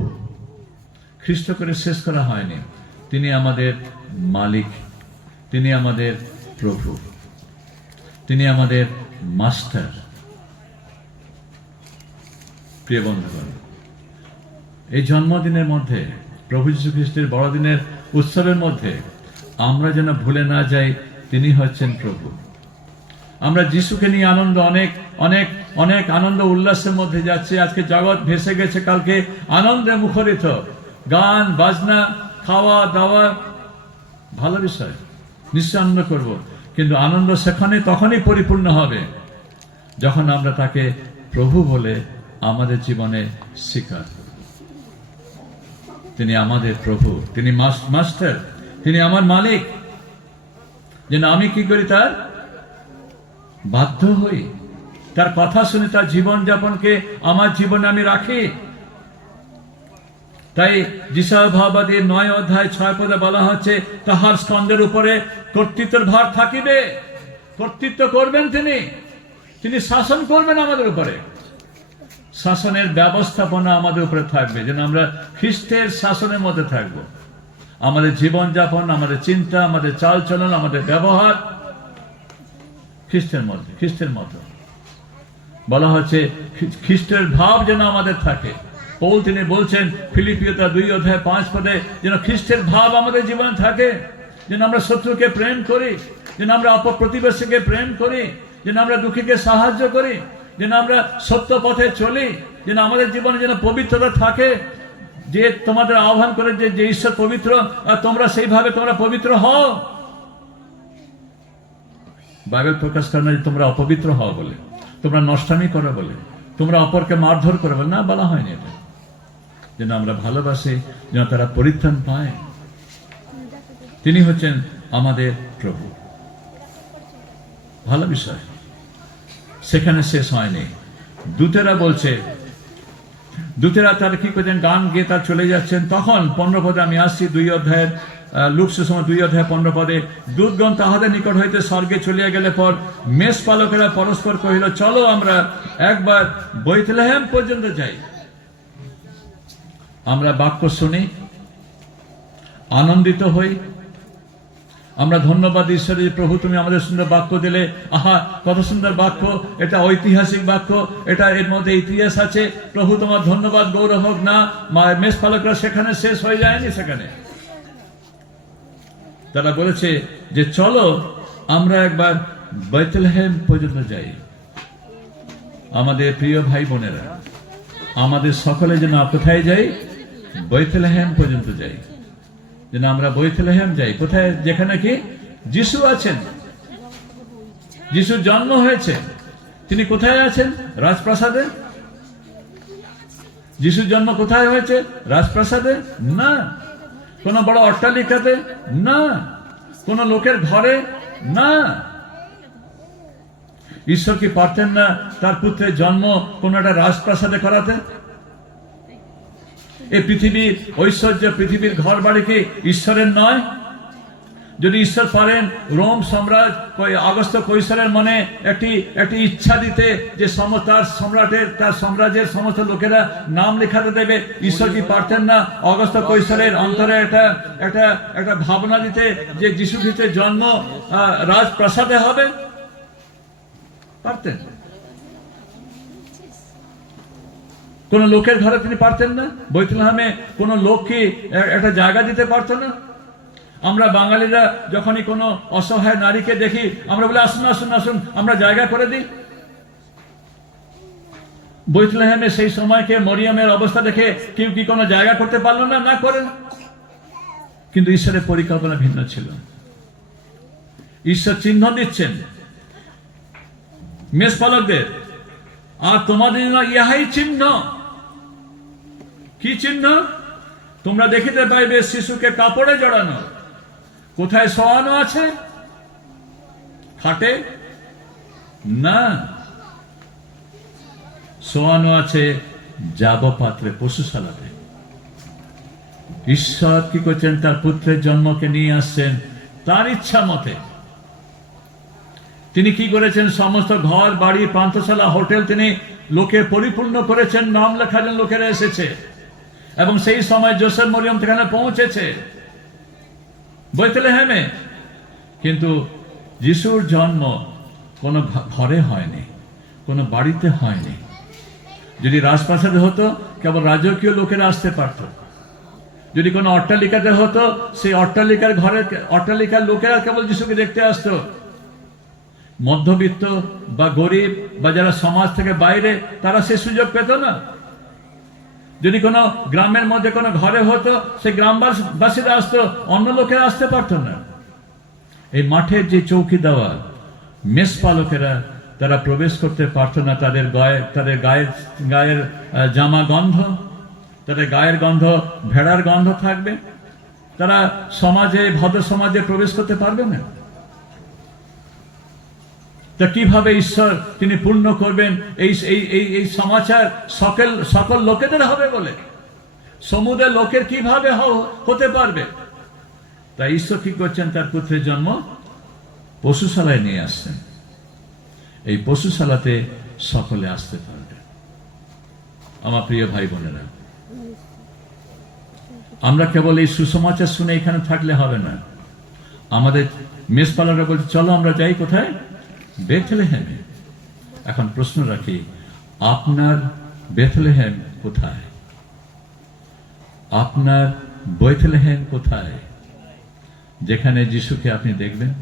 খ্রিস্ট করে শেষ করা হয়নি, তিনি আমাদের মালিক, তিনি আমাদের প্রভু, তিনি আমাদের মাস্টার। প্রিয় বন্ধুগণ, এই জন্মদিনের মধ্যে, প্রভু যীশু খ্রিস্টের বড়দিনের উৎসবের মধ্যে আমরা যেন ভুলে না যাই তিনি হচ্ছেন প্রভু। আমরা যিশুকে নিয়ে আনন্দ, অনেক অনেক অনেক আনন্দ উল্লাসের মধ্যে যাচ্ছে। আজকে জগৎ ভেসে গেছে, কালকে আনন্দে মুখরিত, গান বাজনা, খাওয়া দাওয়া, ভালো বিষয়, নিশ্চয় আনন্দ করব, কিন্তু আনন্দ সেখানে তখনই পরিপূর্ণ হবে যখন আমরা তাকে প্রভু বলে আমাদের জীবনে স্বীকার করব। তিনি আমাদের প্রভু, তিনি মাস্টার, তিনি আমার মালিক। যেন আমি কি করি? তার বাধ্য হই, তার কথা শুনে তার জীবন যাপনকে আমার জীবনে আমি রাখি। তাই যিশায়া ভাববাদীর 9 অধ্যায় 6 পদে বলা হচ্ছে, তাহার স্কন্ধের উপরে কর্তৃত্বের ভার থাকিবে। কর্তৃত্ব করবেন তিনি, তিনি শাসন করবেন আমাদের উপরে। শাসনের ব্যবস্থাপনা আমাদের উপরে থাকবে, যেন আমরা খ্রিস্টের শাসনের মধ্যে থাকবো। আমাদের জীবনযাপন, আমাদের চিন্তা, আমাদের চালচলন, আমাদের ব্যবহার খ্রিস্টের মধ্যে, খ্রিস্টের মতো। বলা হচ্ছে খ্রিস্টের ভাব যেন আমাদের থাকে। পৌল তিনি বলছেন ফিলিপিও 2 অধ্যায় 5 পদে, যেন খ্রিস্টের ভাব আমাদের জীবনে থাকে, যেন আমরা শত্রুকে প্রেম করি, যেন আমরা অপপ্রতিবেশীকে প্রেম করি, যেন আমরা দুঃখীকে সাহায্য করি, যেন আমরা সত্য পথে চলি, যেন আমাদের জীবনে যেন পবিত্রতা থাকে। যে তোমাদের আহ্বান করে যে ঈশ্বর পবিত্র, আর তোমরা সেইভাবে তোমরা পবিত্র হও। বাইবেল প্রকাশ করে না যে তোমরা অপবিত্র হও বলে, তোমরা নষ্টামি করো বলে, তোমরা অপরকে মারধর করো বলে, না, বলা হয়নি এটা। যেন আমরা ভালোবাসি, যেন তারা পরিত্রাণ পায়। তিনি হচ্ছেন আমাদের প্রভু। ভালো বিষয়। সেখানে শেষ হয়নি। দূতেরা বলছে, দূতেরা তার কি করছেন, গান গেয়ে তার চলে যাচ্ছেন। তখন 15 পদে আমি আসছি, 2 অধ্যায়ের লূক সুসমাচার 2 অধ্যায় 15 পদে, দূতগণ তাহাদের নিকট হইতে স্বর্গে চলিয়া গেলে পর মেষপালকেরা পরস্পর কহিল, চলো আমরা একবার বেথলেহেম পর্যন্ত যাই। আমরা বাক্য শুনি, আনন্দিত হই, আমরা ধন্যবাদ ঈশ্বরের, প্রভু তুমি আমাদের সুন্দর বাক্য দিলে। আহা, কত সুন্দর বাক্য, এটা ঐতিহাসিক বাক্য, এটা এর মধ্যে ইতিহাস আছে। প্রভু তোমার ধন্যবাদ, গৌরব হোক। না, মেষপালকরা সেখানে শেষ হয়ে যায়নি। সেখানে তারা বলেছে যে চলো আমরা একবার বেথলেহেম পর্যন্ত যাই। আমাদের প্রিয় ভাই বোনেরা, আমাদের সকলে যেন কোথায় যাই, বেথলেহেম পর্যন্ত যাই। যেন আমরা বেথলেহেম যাই, কোথায়, যেখানে কি যিশু আছেন, যিশুর জন্ম হয়েছে। তিনি কোথায় আছেন? রাজপ্রাসাদে। যিশুর জন্ম কোথায় হয়েছে? রাজপ্রাসাদে না, কোন বড় অট্টালিকাতে না, কোন লোকের ঘরে না। ঈশ্বর কি পারতেন না তার পুত্রের জন্ম কোন একটা রাজপ্রাসাদে করাতে? এই পৃথিবীর ঐশ্বর্য, পৃথিবীর ঘর বাড়ি কি ঈশ্বরের নয়? যদি ঈশ্বর পারেন রোম সম্রাট অগস্ত কৈসারের মনে একটি ইচ্ছা দিতে যে তার সম্রাটের, তার সাম্রাজ্যের সমস্ত লোকেরা নাম লেখাতে দেবে, ঈশ্বর কি পারতেন না অগস্ত কৈসারের অন্তরে একটা ভাবনা দিতে যে যীশু খ্রিস্টের জন্ম রাজপ্রাসাদে হবে? পারতেন। কোন লোকের ঘরে তিনি পারতেন না? বেথলেহেমে কোন লোক কি একটা জায়গা দিতে পারতো না? আমরা বাঙালিরা যখনই কোনো অসহায় নারীকে দেখি, আমরা বলি আসুন আসুন আসুন, আমরা জায়গা করে দিই। বেথলেহেমে সেই সময়কে মরিয়মের অবস্থা দেখে কেউ কি কোনো জায়গা করতে পারলো না? না করেন। কিন্তু ঈশ্বরের পরিকল্পনা ভিন্ন ছিল। ঈশ্বর চিহ্ন দিচ্ছেন মেষপালকদের, আর তোমাদের জন্য ইহাই চিহ্ন। কি চিহ্ন? তোমরা দেখিতে পাইবে শিশুকে কাপড়ে জড়ানো। কোথায় শোয়ানো আছে? খাটে না, শোয়ানো আছে যাবপাত্রে, পশুশালাতে। ঈশ্বর কি করছেন? তার পুত্রের জন্মকে নিয়ে আসছেন তার ইচ্ছা মতে। তিনি কি করেছেন? সমস্ত ঘর বাড়ি, পান্থশালা, হোটেল তিনি লোকে পরিপূর্ণ করেছেন। নাম লেখার লোকেরা এসেছে এবং সেই সময় যোসেফ মরিয়ম সেখানে পৌঁছেছে বেথলেহেমে। কিন্তু যিশুর জন্ম কোনো ঘরে হয়নি, কোনো বাড়িতে হয়নি। যদি রাজপ্রাসাদে হতো কেবল রাজকীয় লোকেরা আসতে পারত। যদি কোনো অট্টালিকাতে হতো সেই অট্টালিকার লোকেরা কেবল যিশুকে দেখতে আসতো। মধ্যবিত্ত বা গরিব বা যারা সমাজ থেকে বাইরে, তারা সে সুযোগ পেত না। যদি কোনো গ্রামের মধ্যে কোনো ঘরে হতো, সেই গ্রামবাসীরা আসতো, অন্য লোকেরা আসতে পারত না। এই মাঠের যে চৌকি দেওয়া মেষপালকেরা, তারা প্রবেশ করতে পারত না। তাদের গায়ের জামা গন্ধ, তাদের গায়ের গন্ধ ভেড়ার গন্ধ থাকবে। তারা সমাজে, ভদ্র সমাজে প্রবেশ করতে পারবে না। তা কিভাবে ঈশ্বর তিনি পূর্ণ করবেন এই সমাচার সকল লোকেদের হবে বলে? সমুদ্রের লোকের কিভাবে হতে পারবে? তাই ঈশ্বর কি করছেন? তার পুত্রের জন্ম পশুশালায় নিয়ে আসছেন। এই পশুশালাতে সকলে আসতে পারবে। আমার প্রিয় ভাই বোনেরা, আমরা কেবল এই সুসমাচার শুনে এখানে থাকলে হবে না। আমাদের মেষপালকরা বলছে চলো আমরা যাই কোথায়? বেথলেহেমে। এখন প্রশ্ন রাখি, আপনার বেথলেহেম কোথায়? আপনার বেথলেহেম কোথায় যেখানে যিশুকে আপনি দেখবেন?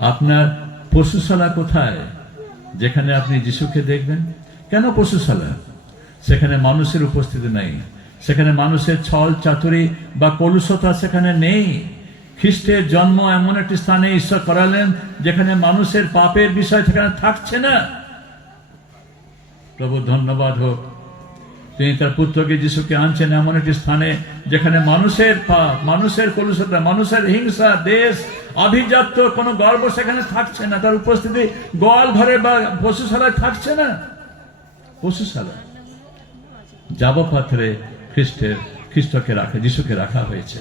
আপনার পশুশালা কোথায় যেখানে আপনি যিশুকে দেখবেন? কেন পশুশালা? সেখানে মানুষের উপস্থিতি নেই, সেখানে মানুষের ছল চাতুরি বা কলুষতা সেখানে নেই। খ্রিস্টের জন্ম এমন একটি স্থানে ঈশ্বর করালেন যেখানে মানুষের পাপের বিষয় সেখানে থাকছে না। প্রভু ধন্যবাদ হোক, তিনি তার পুত্রকে যিশুকে আনছেন এমন একটি স্থানে যেখানে মানুষের পাপ, মানুষের কলুষতা, মানুষের হিংসা, দেশ, আভিজাত্য, কোনো গর্ব সেখানে থাকছে না। তার উপস্থিতি গোয়াল ঘরে বা পশুশালায় থাকছে না। পশুশালা যাবপাত্রে খ্রিস্টকে রাখা, যিশুকে রাখা হয়েছে।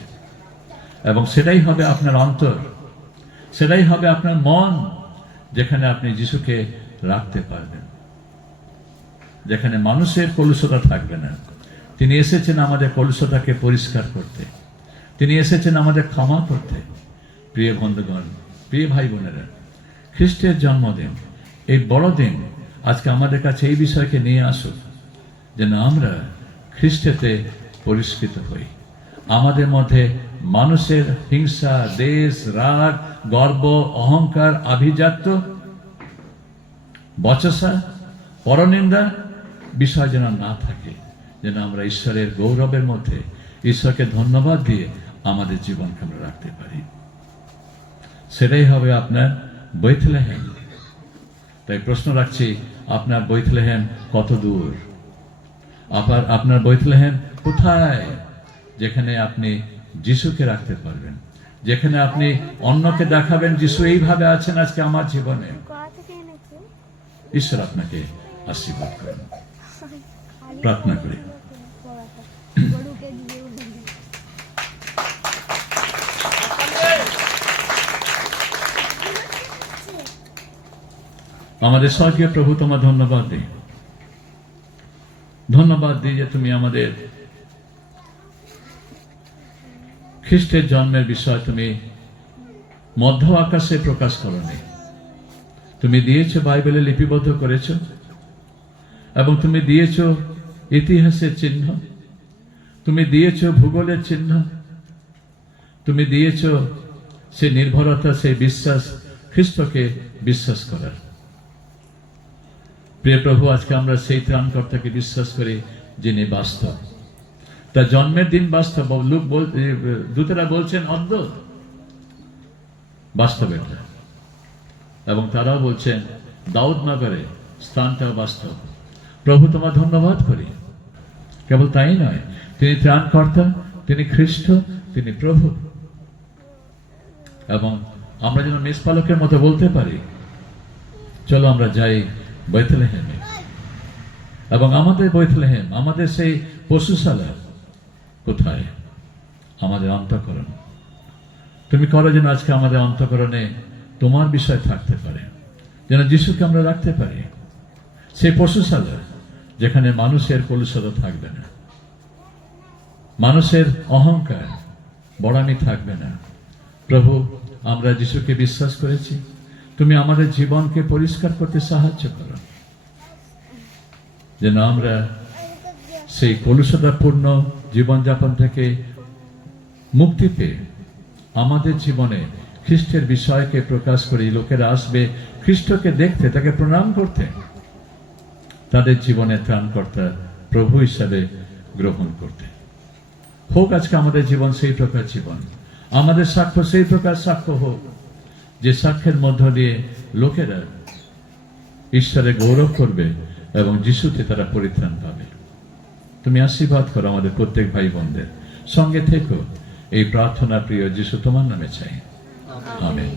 এবং সেটাই হবে আপনার অন্তর, সেটাই হবে আপনার মন, যেখানে আপনি যিশুকে রাখতে পারবেন, যেখানে মানুষের কলুষতা থাকবে না। তিনি এসেছেন আমাদের কলুষতাকে পরিষ্কার করতে, তিনি এসেছেন আমাদের ক্ষমা করতে। প্রিয় বন্ধুগণ, প্রিয় ভাই বোনেরা, খ্রিস্টের জন্মদিন, এই বড়দিন আজকে আমাদের কাছে এই বিষয়কে নিয়ে আসুক যেন আমরা খ্রিস্টেতে পরিষ্কৃত হই। আমাদের মধ্যে মানুষের হিংসা, দেশ, রাগ, গর্ব, অহংকার, আভিজাত্য, বচসা, পরনিন্দা বিষয় যেন না থাকে, যেন আমরা ঈশ্বরের গৌরবের মধ্যে ঈশ্বরকে ধন্যবাদ দিয়ে আমাদের জীবনকে আমরা রাখতে পারি। সেটাই হবে আপনার বেথলেহেম। তাই প্রশ্ন রাখছি, আপনার বেথলেহেম কত দূর? আপনার বেথলেহেম কোথায়, যেখানে আপনি যিশুকে রাখতে পারবেন, যেখানে আপনি অন্যকে দেখাবেন যিশু এইভাবে আছেন আজকে আমার জীবনে। ঈশ্বর আপনাকে আশীর্বাদ করেন। প্রার্থনা করি। আমাদের স্বর্গীয় প্রভু, তোমার ধন্যবাদ দিই, ধন্যবাদ দিই যে তুমি আমাদের খ্রিস্টের জন্মের বিষয় তুমি মধ্য আকাশে প্রকাশ করনি। তুমি দিয়েছো, বাইবেলে লিপিবদ্ধ করেছ, এবং তুমি দিয়েছ ইতিহাসের চিহ্ন, তুমি দিয়েছ ভূগোলের চিহ্ন, তুমি দিয়েছ সেই নির্ভরতা, সেই বিশ্বাস, খ্রিস্টকে বিশ্বাস করার। প্রিয় প্রভু, আজকে আমরা সেই ত্রাণকর্তাকে বিশ্বাস করি যিনি বাস্তব। তার জন্মের দিন বাস্তব, দূতেরা বলছেন অদ্ভুত, বাস্তব এটা। এবং তারাও বলছেন দাউদ নগরে স্থানটাও বাস্তব। প্রভু, তোমার ধন্যবাদ করি। কেবল তাই নয়, তিনি ত্রাণকর্তা, তিনি খ্রিস্ট, তিনি প্রভু। এবং আমরা যেন মেষপালকের মতো বলতে পারি, চলো আমরা যাই বেথলেহেমে। এবং আমাদের বেথলেহেম, আমাদের সেই পশুশালা কোথায়? আমাদের অন্তঃকরণ। তুমি করো যেন আজকে আমাদের অন্তঃকরণে তোমার বিষয় থাকতে পারে, যেন যিশুকে আমরা রাখতে পারি। সেই পশুশালা যেখানে মানুষের কলুষতা থাকবে না, মানুষের অহংকার, বড়ামি থাকবে না। প্রভু, আমরা যিশুকে বিশ্বাস করেছি, তুমি আমাদের জীবনকে পরিষ্কার করতে সাহায্য করো, যেন আমরা সেই কলুষতাপূর্ণ জীবনযাপন থেকে মুক্তি পেয়ে আমাদের জীবনে খ্রিস্টের বিষয়কে প্রকাশ করি। লোকেরা আসবে খ্রিস্টকে দেখতে, তাকে প্রণাম করতে, তাদের জীবনে ত্রাণকর্তা প্রভু হিসাবে গ্রহণ করতে। হোক আজকে আমাদের জীবন সেই প্রকার জীবন, আমাদের সাক্ষ্য সেই প্রকার সাক্ষ্য হোক, যে সাক্ষ্যের মধ্য দিয়ে লোকেরা ঈশ্বরের গৌরব করবে এবং যিশুতে তারা পরিত্রাণ পাবে। তুমি আশীর্বাদ করো আমাদের প্রত্যেক ভাই বোনদের সঙ্গে থেকো। এই প্রার্থনা প্রিয় যিশু তোমার নামে চাই, আমেন।